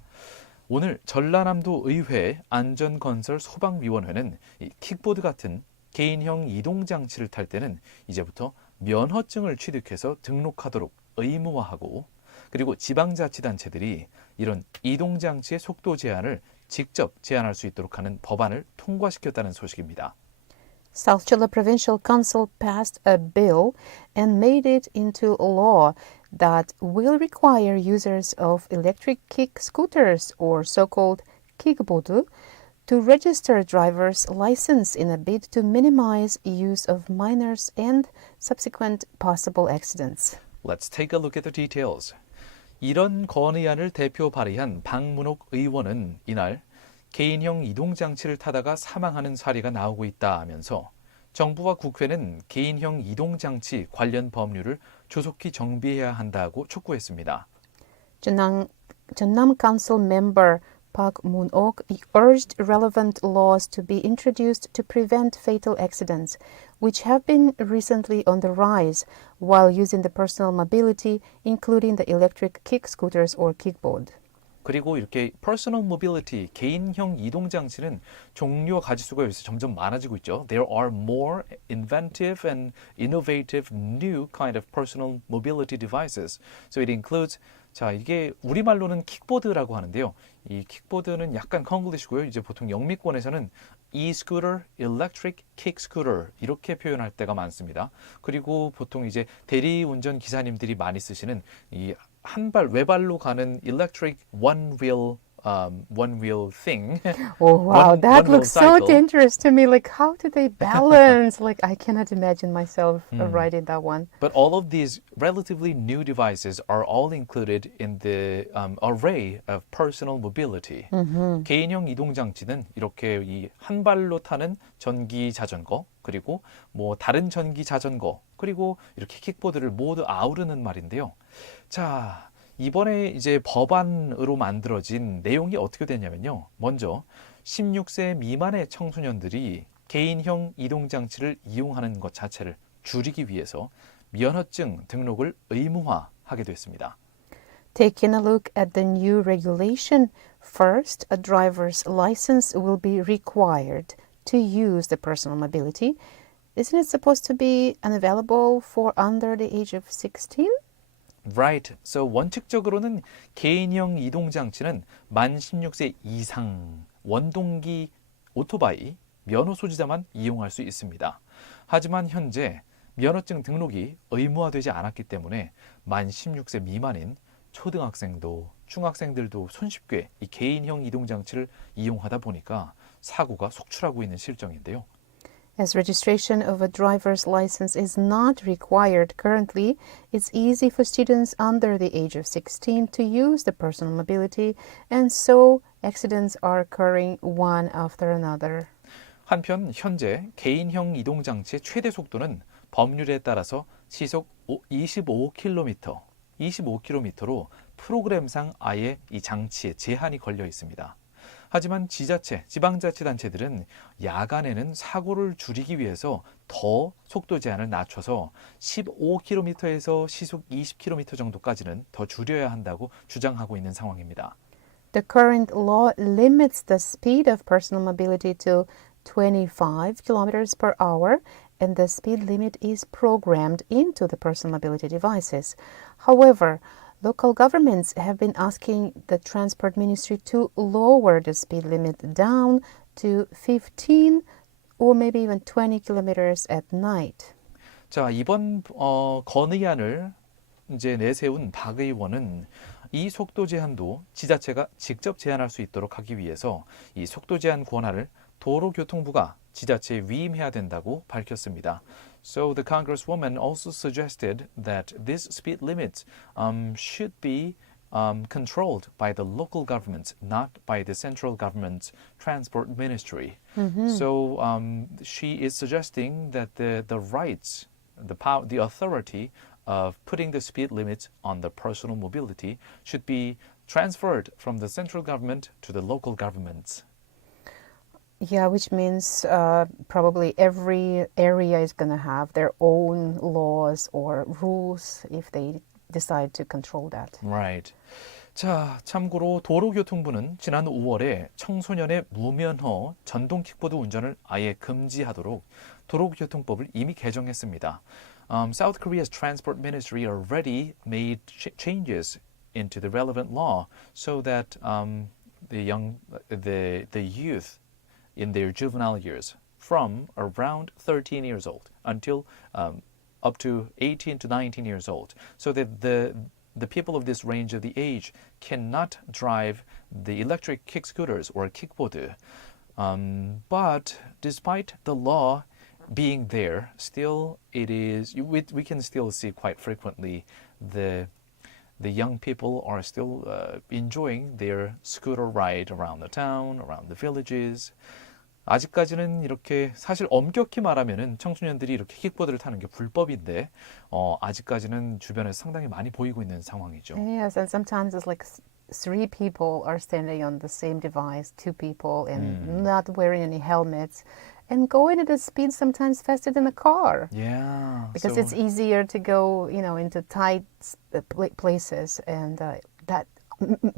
오늘 전라남도 의회 안전건설 소방위원회는 이 킥보드 같은 개인형 이동장치를 탈 때는 이제부터 면허증을 취득해서 등록하도록 의무화하고, 그리고 지방자치단체들이 이런 이동장치의 속도 제한을 직접 제한할 수 있도록 하는 법안을 통과시켰다는 소식입니다. South Jeolla Provincial Council passed a bill and made it into law that will require users of electric kick scooters or so-called kickboard to register driver's license in a bid to minimize use of minors and subsequent possible accidents. Let's take a look at the details. 이런 건의안을 대표 발의한 박문옥 의원은 이날 개인형 이동장치를 타다가 사망하는 사례가 나오고 있다 하면서 정부와 국회는 개인형 이동장치 관련 법률을 조속히 정비해야 한다고 촉구했습니다. 전남 Council member Park Moon-ok urged relevant laws to be introduced to prevent fatal accidents, which have been recently on the rise while using the personal mobility, including the electric kick scooters or kickboard. 그리고 이렇게 personal mobility, 개인형 이동장치는 종류와 가지수가 요새 점점 많아지고 있죠. There are more inventive and innovative new kind of personal mobility devices. So it includes, 자, 이게 우리말로는 킥보드라고 하는데요. 이 킥보드는 약간 콩글리시고요. 이제 보통 영미권에서는 e-scooter, electric kick scooter 이렇게 표현할 때가 많습니다. 그리고 보통 이제 대리운전 기사님들이 많이 쓰시는 이 외발로 가는 electric one wheel thing. Oh wow, that one-wheel looks so cycle. dangerous to me. Like, how do they balance? Like, I cannot imagine myself riding that one. But all of these relatively new devices are all included in the array of personal mobility. 개인형 이동장치는 이렇게 이 한 발로 타는 전기 자전거, 그리고 뭐 다른 전기 자전거, 그리고 이렇게 킥보드를 모두 아우르는 말인데요. 자, 이번에 이제 법안으로 만들어진 내용이 어떻게 되냐면요. 먼저 16세 미만의 청소년들이 개인형 이동장치를 이용하는 것 자체를 줄이기 위해서 면허증 등록을 의무화하게 됐습니다. Taking a look at the new regulation, first, a driver's license will be required to use the personal mobility. Isn't it supposed to be unavailable for under the age of 16? Right. So 원칙적으로는 개인형 이동장치는 만 16세 이상 원동기 오토바이 면허 소지자만 이용할 수 있습니다. 하지만 현재 면허증 등록이 의무화되지 않았기 때문에 만 16세 미만인 초등학생도 중학생들도 손쉽게 이 개인형 이동장치를 이용하다 보니까 사고가 속출하고 있는 실정인데요. As registration of a driver's license is not required currently, it's easy for students under the age of 16 to use the personal mobility, and so accidents are occurring one after another. 한편 현재 개인형 이동장치의 최대 속도는 법률에 따라서 시속 25km로 프로그램상 아예 이 장치에 제한이 걸려 있습니다. 하지만 지자체, 지방자치단체들은 야간에는 사고를 줄이기 위해서 더 속도 제한을 낮춰서 15km에서 시속 20km 정도까지는 더 줄여야 한다고 주장하고 있는 상황입니다. The current law limits the speed of personal mobility to 25 kilometers per hour, and the speed limit is programmed into the personal mobility devices. However, local governments have been asking the Transport Ministry to lower the speed limit down to 15 or maybe even 20 kilometers at night. 자, 이번 건의안을 이제 내세운 박 의원은 이 속도 제한도 지자체가 직접 제한할 수 있도록 하기 위해서 이 속도 제한 권한을 도로교통부가 지자체에 위임해야 된다고 밝혔습니다. So the Congresswoman also suggested that this speed limit should be controlled by the local government, not by the central government's transport ministry. So she is suggesting that the rights, the authority of putting the speed limit on the personal mobility should be transferred from the central government to the local governments. Yeah, which means probably every area is going to have their own laws or rules if they decide to control that. Right. 자, 참고로 도로교통부는 지난 5월에 청소년의 무면허 전동 킥보드 운전을 아예 금지하도록 도로교통법을 이미 개정했습니다. South Korea's transport ministry already made changes into the relevant law so that the youth in their juvenile years from around 13 years old until up to 18 to 19 years old, so that the people of this range of the age cannot drive the electric kick scooters or kickboard. But despite the law being there, still it is we can still see quite frequently the young people are still enjoying their scooter ride around the town, around the villages. 아직까지는 이렇게 사실 엄격히 말하면은 청소년들이 이렇게 킥보드를 타는 게 불법인데 아직까지는 주변에서 상당히 많이 보이고 있는 상황이죠. Yes, and sometimes it's like three people are standing on the same device, two people, and not wearing any helmets, and going at a speed sometimes faster than a car. Yeah. Because so, it's easier to go, into tight places, and that.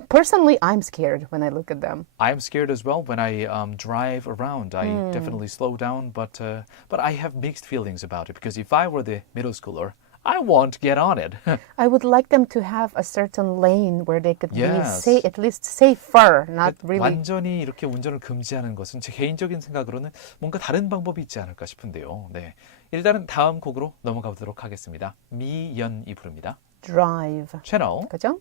Personally, I'm scared when I look at them. I'm scared as well when I drive around. I definitely slow down, but I have mixed feelings about it because if I were the middle schooler, I won't get on it. I would like them to have a certain lane where they could Yes. be at least safer, not really. 완전히 이렇게 운전을 금지하는 것은 제 개인적인 생각으로는 뭔가 다른 방법이 있지 않을까 싶은데요. 네, 일단은 다음 곡으로 넘어가 보도록 하겠습니다. 미연이 부릅니다. Drive. 채널 그죠?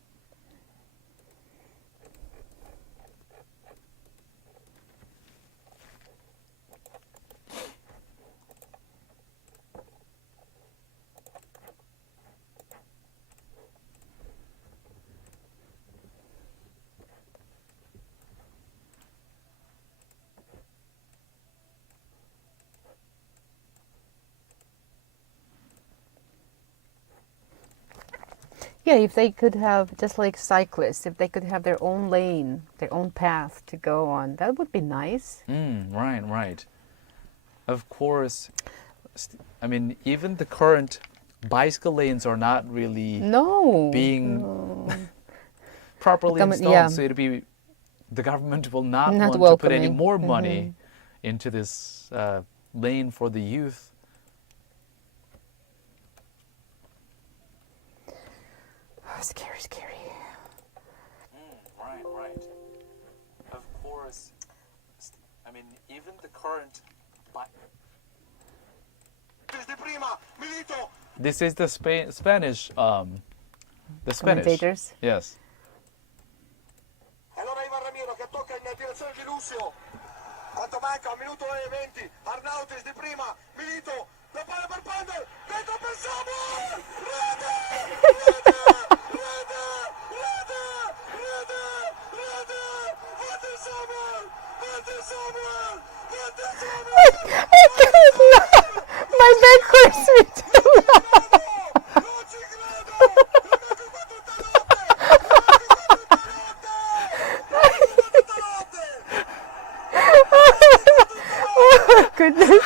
Yeah, if they could have, just like cyclists, if they could have their own lane, their own path to go on, that would be nice. Right. Of course, I mean, even the current bicycle lanes are not really being properly installed. Yeah. So the government will not want to put any welcoming. more money into this lane for the youth. Scary. Right. Of course, I mean, even the current. This is the Spanish. The Spanish. Commentators. Yes. Allora Ivan Ramiro che tocca in direzione di Lucio. Quanto manca? 1 minuto e 20. Arnautis di prima. Milito. La palla per Pandel. Dentro per Samuel. Rete. My back hurts me too. Oh goodness.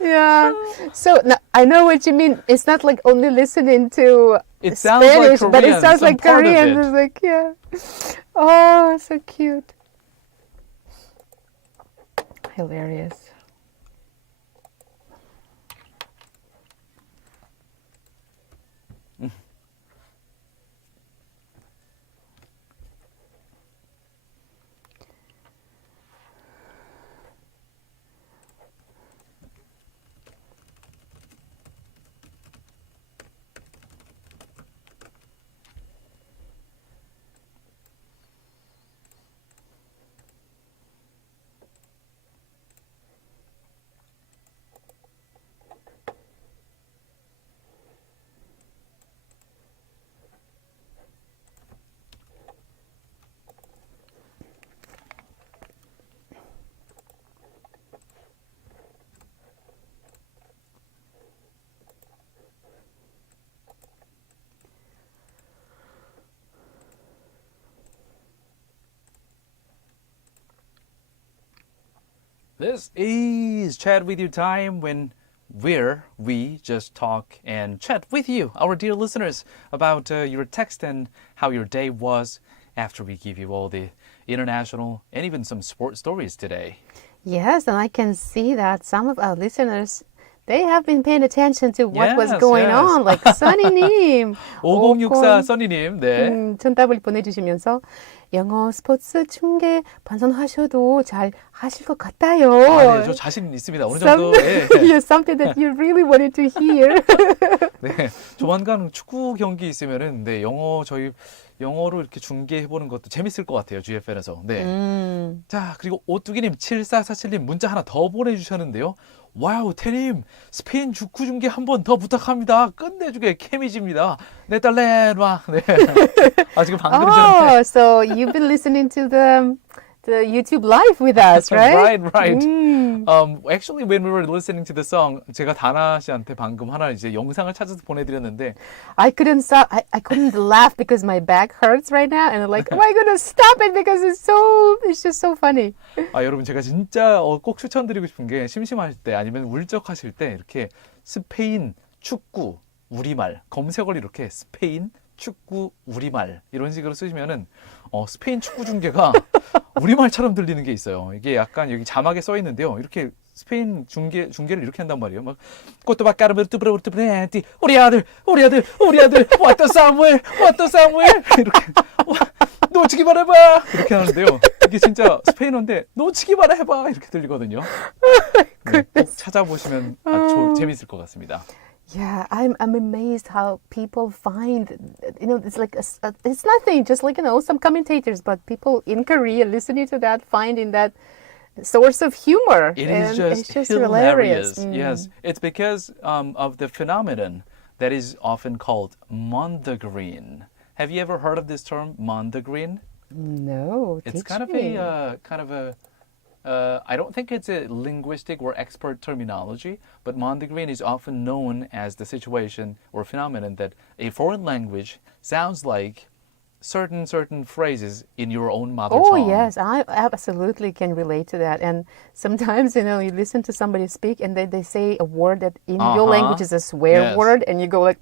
Yeah. So now I know what you mean. It's not like only listening to It sounds like Spanish, but it Korean, sounds some like part of Korean. it. It's like, yeah. Oh, so cute. Hilarious. This is Chat With You time when we just talk and chat with you, our dear listeners, about your text and how your day was after we give you all the international and even some sports stories today. Yes, and I can see that some of our listeners, they have been paying attention to what was Yes, going yes. on. Like 써니님. 5064 써니님, 네. 정답을 보내주시면서 영어 스포츠 중계 방송하셔도 잘 하실 것 같아요. 아, 네, 저 자신 있습니다. 어느 정도. 예. Yes, something that you really wanted to hear. 네, 조만간 축구 경기 있으면은 네, 저희 영어로 이렇게 중계해 보는 것도 재밌을 것 같아요. GFN에서. 네. 자, 그리고 오뚜기님 7447님 문자 하나 더 보내주셨는데요. 와우, 태님 스페인 축구 중계 한 번 더 부탁합니다. 끝내주게 케미지입니다. 네, 딸레마. 네. 아, 지금 방금 전에. Oh, so you've been listening to the YouTube live with us, right? Right. Actually, when we were listening to the song, 제가 다나 씨한테 방금 하나 이제 영상을 찾아서 보내드렸는데, I couldn't stop. I couldn't laugh because my back hurts right now, and I'm like, am I gonna stop it because it's just so funny. 아, 여러분 제가 진짜 꼭 추천드리고 싶은 게 심심할 때 아니면 울적하실 때 이렇게 스페인 축구 우리말 검색어를 이렇게 스페인 축구 우리말 이런 식으로 쓰시면은 스페인 축구 중계가 우리말처럼 들리는 게 있어요. 이게 약간 여기 자막에 써 있는데요. 이렇게 스페인 중계를 이렇게 한단 말이에요. 막 꼬토바까르브르뚜브르뚜브레티 우리 아들 왔다 사무엘 이렇게 놓치기만 해봐 이렇게 하는데요. 이게 진짜 스페인어인데 놓치기만 해봐 이렇게 들리거든요. 네, 꼭 찾아보시면 재밌을 것 같습니다. Yeah, I'm amazed how people find, it's like, it's nothing, just like, some commentators, but people in Korea listening to that, finding that source of humor. It and is it's just hilarious. hilarious. Yes, it's because of the phenomenon that is often called mondegreen. Have you ever heard of this term, mondegreen? No, It's teach kind me. of a I don't think it's a linguistic or expert terminology, but mondegreen is often known as the situation or phenomenon that a foreign language sounds like certain phrases in your own mother Oh, tongue. yes, I absolutely can relate to that. And sometimes, you listen to somebody speak and they say a word that in your language is a swear Yes. word, and you go like,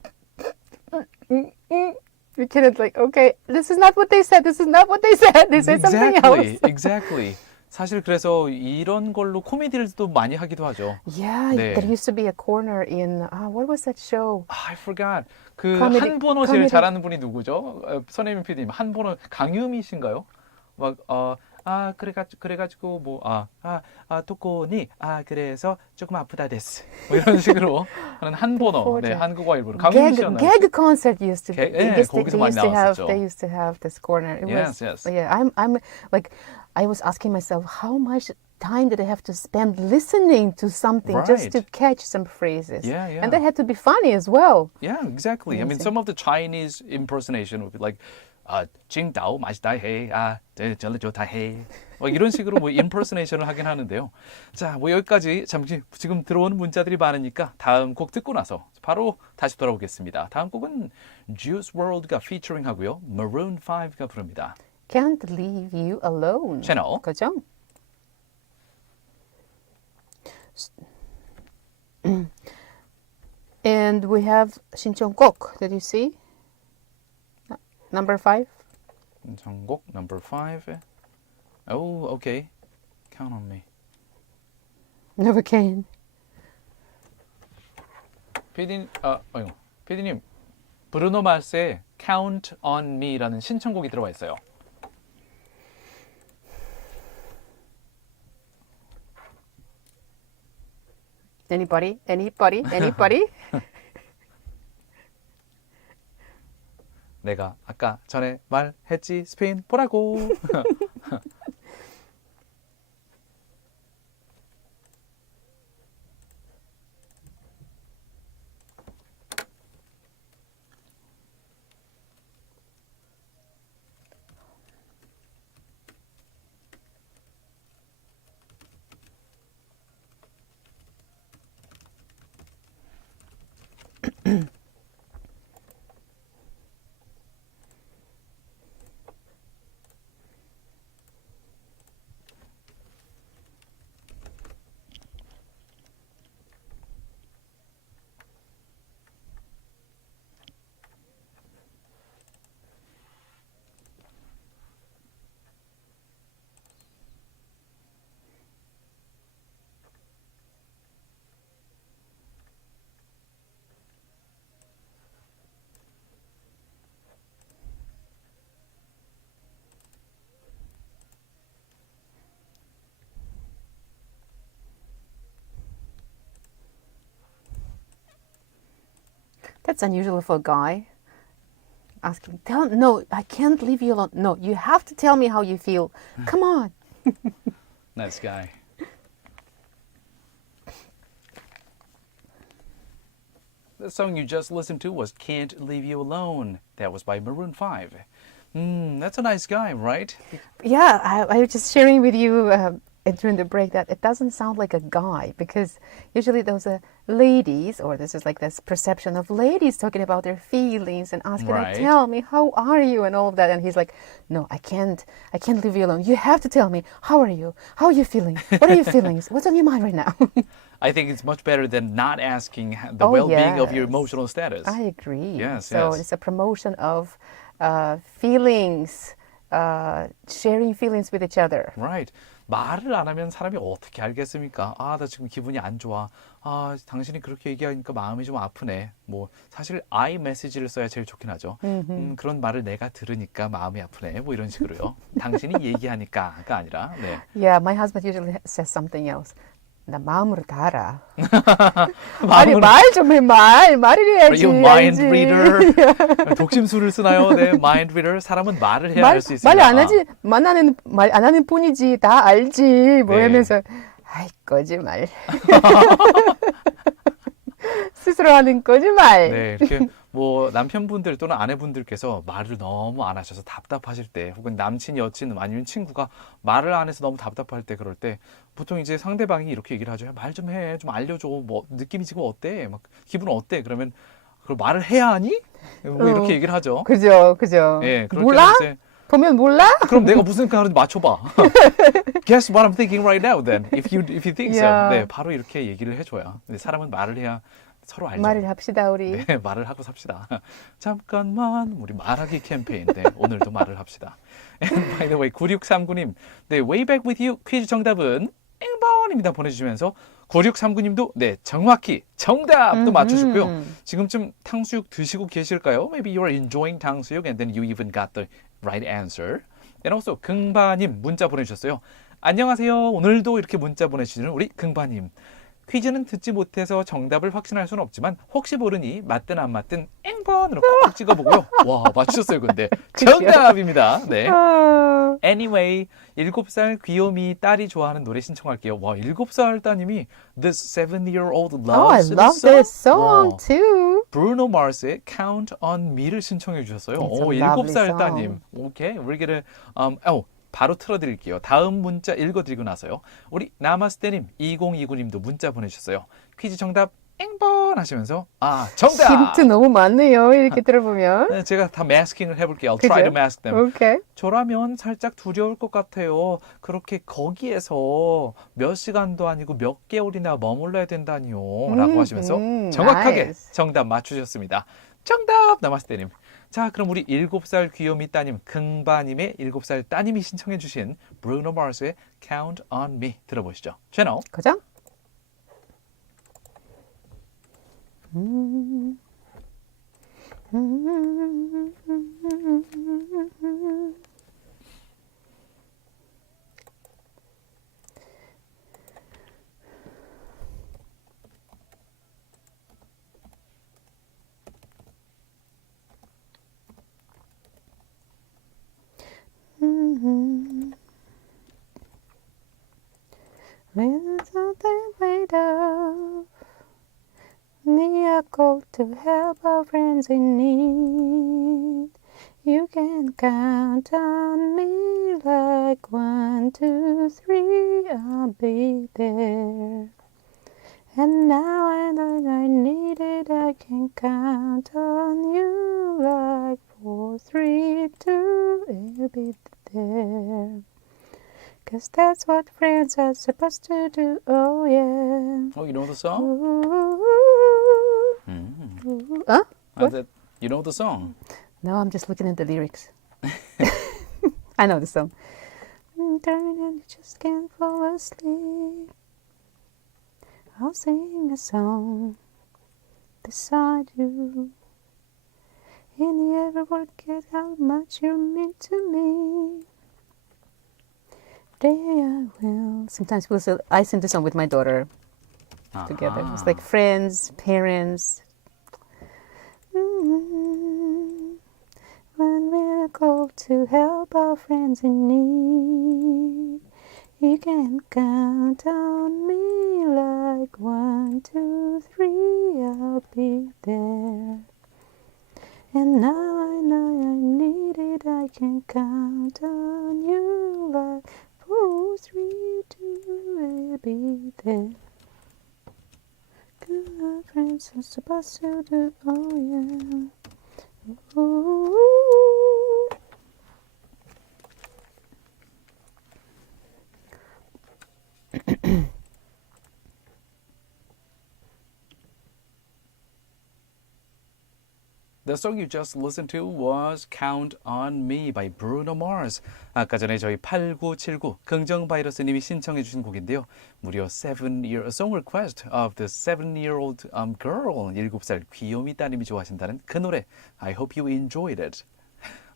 you cannot like, okay, this is not what they said. This is not what they said. They said something else. Exactly. 사실 그래서 이런 걸로 코미디를도 많이 하기도 하죠. Yeah, 네. there used to be a corner in, what was that show? I forgot. 그 Comedy- 한번호 제일 comedy. 잘하는 분이 누구죠? 선혜민 PD님 한번호 강유미신가요? 막 그래가지고 토코니 그래서 조금 아프다 데스 뭐 이런 식으로 하는 한번호 네 한국어 일부러 강유미 씨였나요? Gag concert used to. 거기서 많이 나왔었죠. They used to have this corner. It Yes, was, yes. Yeah, I'm like, I was asking myself, how much time did I have to spend listening to something just to Right. catch some phrases? Yeah, yeah. And that had to be funny as well. Yeah, exactly. I mean, Amazing. some of the Chinese impersonation would be like, 칭따오 맛있다 해, 전래 좋다 해. 뭐 이런 식으로 뭐 impersonation을 하긴 하는데요. 자, 뭐 여기까지 잠시 지금 들어오는 문자들이 많으니까 다음 곡 듣고 나서 바로 다시 돌아오겠습니다. 다음 곡은 Juice WRLD가 featuring 하고요. Maroon 5가 부릅니다. Can't leave you alone. 채널. 그죠? And we have 신청곡. Did you see? Number 5. 신청곡 number 5. Oh, okay. Count on me. Never can. 피디님, 브루노 마스의 Count on Me라는 신청곡이 들어와 있어요. Anybody? Anybody? Anybody? 내가 아까 전에 말했지 스페인 보라고. That's unusual for a guy. Asking, no, I can't leave you alone. No, you have to tell me how you feel. Come on. Nice guy. The song you just listened to was Can't Leave You Alone. That was by Maroon 5. That's a nice guy, right? Yeah, I was just sharing with you during the break that it doesn't sound like a guy, because usually those are ladies, or this is like this perception of ladies talking about their feelings and asking, Right. tell me, how are you, and all of that. And he's like, no, I can't leave you alone. You have to tell me, how are you? How are you feeling? What are your feelings? What's on your mind right now? I think it's much better than not asking the well-being of your yes. emotional status. I agree. Yes, so yes. it's a promotion of feelings, sharing feelings with each other. Right. 말을 안 하면 사람이 어떻게 알겠습니까? 아, 나 지금 기분이 안 좋아. 아, 당신이 그렇게 얘기하니까 마음이 좀 아프네. 뭐 사실 I 메시지를 써야 제일 좋긴 하죠. 그런 말을 내가 들으니까 마음이 아프네. 뭐 이런 식으로요. 당신이 얘기하니까가 아니라. 네. Yeah, my husband usually says something else. 나 마음으로 다 알아. 아니, 말 좀 해, 말을 해야지. Are you mind 알지. reader? 독심술을 쓰나요? 네, mind reader. 사람은 말을 해야 할 수 있습니다. 말 안 하지, 말 안 하는 뿐이지, 다 알지. 뭐 네. 하면서, 아이, 거짓말. 스스로 하는 거짓말. 네, 이렇게 뭐 남편분들 또는 아내분들께서 말을 너무 안 하셔서 답답하실 때, 혹은 남친, 여친, 아니면 친구가 말을 안 해서 너무 답답할 때, 그럴 때 보통 이제 상대방이 이렇게 얘기를 하죠. 말 좀 해, 좀 알려줘. 뭐 느낌이 지금 어때? 막 기분 어때? 그러면 그걸 말을 해야 하니? 뭐 이렇게 얘기를 하죠. 그죠. 예, 그럴 몰라? 때는 이제 보면 몰라? 그럼 내가 무슨 생각하는지 맞춰봐. Guess what I'm thinking right now, then. If you think so. Yeah. 네, 바로 이렇게 얘기를 해줘야. 근데 사람은 말을 해야 서로 알죠. 말을 합시다, 우리. 네, 말을 하고 삽시다. 잠깐만, 우리 말하기 캠페인. 네, 오늘도 말을 합시다. And by the way, 9639님, 네, Way Back With You 퀴즈 정답은 1번입니다. 보내주시면서 9639님도 네, 정확히 정답도 맞추셨고요. 지금쯤 탕수육 드시고 계실까요? Maybe you're enjoying 탕수육 and then you even got the right answer. And also 긍바님 문자 보내주셨어요. 안녕하세요. 오늘도 이렇게 문자 보내주시는 우리 긍바님. 퀴즈는 듣지 못해서 정답을 확신할 수는 없지만 혹시 모르니 맞든 안 맞든 N번으로 꼭 찍어보고요. 와, 맞추셨어요. 근데 정답입니다. 네. Anyway, 7살 귀요미 딸이 좋아하는 노래 신청할게요. 와, 7살 따님이 This 7-year-old Oh, I loves love this song too. 브루노 마스의 Count on Me를 신청해 주셨어요. It's a 오, lovely 7살 song. 따님. 오케이, we're gonna 바로 틀어드릴게요. 다음 문자 읽어드리고 나서요. 우리 나마스테님 2029님도 문자 보내주셨어요. 퀴즈 정답 앵번 하시면서 정답! 힌트 너무 많네요. 이렇게 들어보면. 네, 제가 다 마스킹을 해볼게요. I'll 그죠? try to mask them. 오케이. 저라면 살짝 두려울 것 같아요. 그렇게 거기에서 몇 시간도 아니고 몇 개월이나 머물러야 된다니요. 라고 하시면서 정확하게 nice. 정답 맞추셨습니다. 정답! 나마스테님. 자, 그럼 우리 7살 귀요미 따님, 긍바님의 7살 따님이 신청해 주신 브루노 마스의 Count on Me 들어보시죠. 채널 그죠? Without the weight of miracle to help our friends in need, you can count on me like 1, 2, 3, I'll be there. And now I know I need it, I can count on you like 4, 3, 2, I'll be there. 'Cause that's what friends are supposed to do, oh yeah. Oh, you know the song? Ooh, ooh. What? You know the song? No, I'm just looking at the lyrics. I know the song. Darling, and you just can't fall asleep. I'll sing a song beside you. And you ever forget how much you mean to me? Day I will. Sometimes I sing the song with my daughter together. It's like friends, parents. When we're called to help our friends in need, you can count on me like 1, 2, 3, I'll be there. And now I know I need it, I can count on you like 4, 3, 2, I'll be there. Good friends are supposed to do, oh yeah. Ooh. The song you just listened to was Count on Me by Bruno Mars. 아까 전에 저희 8979 긍정바이러스님이 신청해 주신 곡인데요. 무려 7-year song request of the 7-year-old girl. 7살 귀요미 따님이 좋아하신다는 그 노래. I hope you enjoyed it.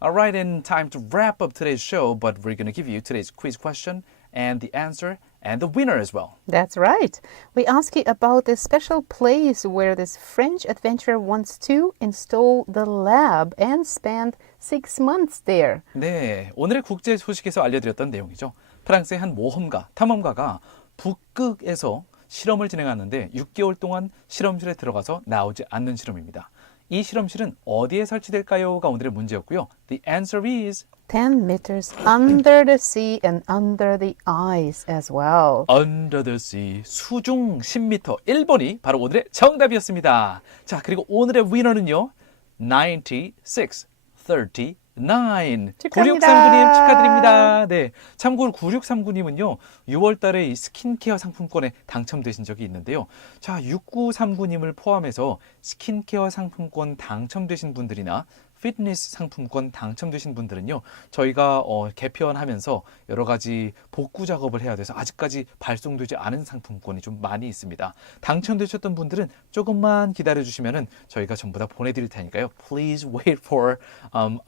Alright, and time to wrap up today's show, but we're going to give you today's quiz question and the answer and the winner as well. That's right. We ask you about this special place where this French adventurer wants to install the lab and spend 6 months there. 네, 오늘의 국제 소식에서 알려드렸던 내용이죠. 프랑스의 한 모험가, 탐험가가 북극에서 실험을 진행하는데 6개월 동안 실험실에 들어가서 나오지 않는 실험입니다. 이 실험실은 어디에 설치될까요?가 오늘의 문제였고요. The answer is 10 meters under the sea and under the ice as well. Under the sea, 수중 10m 1번이 바로 오늘의 정답이었습니다. 자, 그리고 오늘의 위너는요. 9639. 9639님 축하드립니다. 네, 참고로 9639님은요 6월 달에 이 스킨케어 상품권에 당첨되신 적이 있는데요. 자, 6939님을 포함해서 스킨케어 상품권 당첨되신 분들이나 피트니스 상품권 당첨되신 분들은요 저희가 개편하면서 여러 가지 복구 작업을 해야 돼서 아직까지 발송되지 않은 상품권이 좀 많이 있습니다. 당첨되셨던 분들은 조금만 기다려 주시면은 저희가 전부 다 보내드릴 테니까요. Please wait for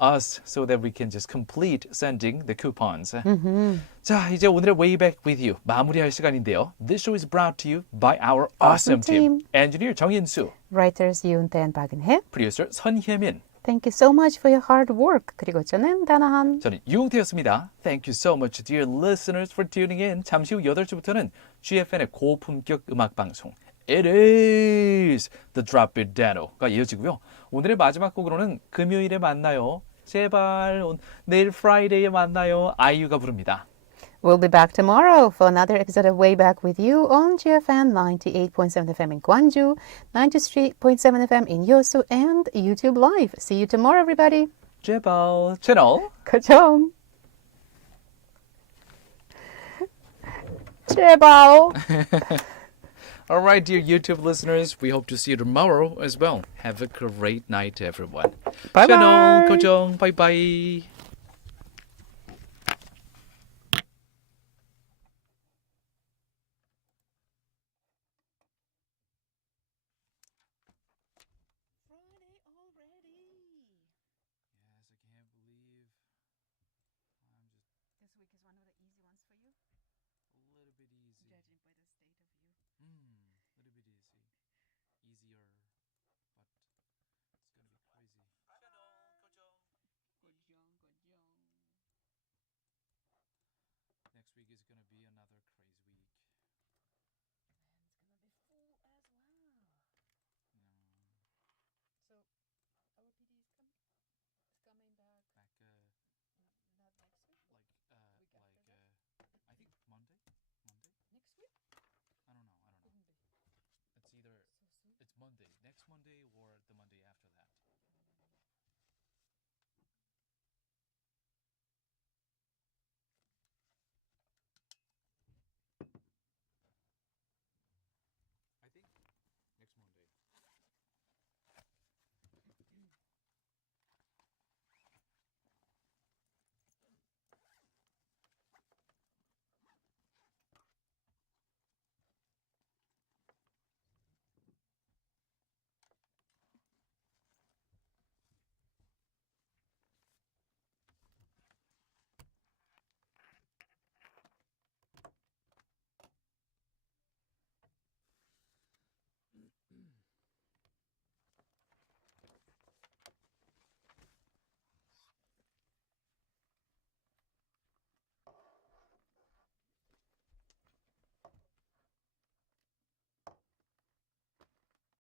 us so that we can just complete sending the coupons. 자, 이제 오늘의 Way Back With You 마무리할 시간인데요. This show is brought to you by our awesome team. Engineer 정인수, Writers 이은태, 박은혜. Producer 선혜민. Thank you so much for your hard work. 그리고 저는 다나한. 저는 유용태였습니다. Thank you so much, dear listeners, for tuning in. 잠시 후 8시부터는 GFN의 고품격 음악 방송 It is the Drop It Dano가 이어지고요. 오늘의 마지막 곡으로는 금요일에 만나요. 제발 내일 프라이데이에 만나요. 아이유가 부릅니다. We'll be back tomorrow for another episode of Way Back with You on GFN 98.7 FM in Gwangju, 93.7 FM in Yosu, and YouTube Live. See you tomorrow, everybody. 제발 채널 고정. 제발. All right, dear YouTube listeners, we hope to see you tomorrow as well. Have a great night, everyone. Bye 채널 bye. 고정. Bye bye. Next week is going to be another crazy week. So, our PD is coming back. Back, Not next week. I think Monday. Next week? I don't know. Couldn't be. It's either So soon. it's Monday, next Monday, or the Monday after that.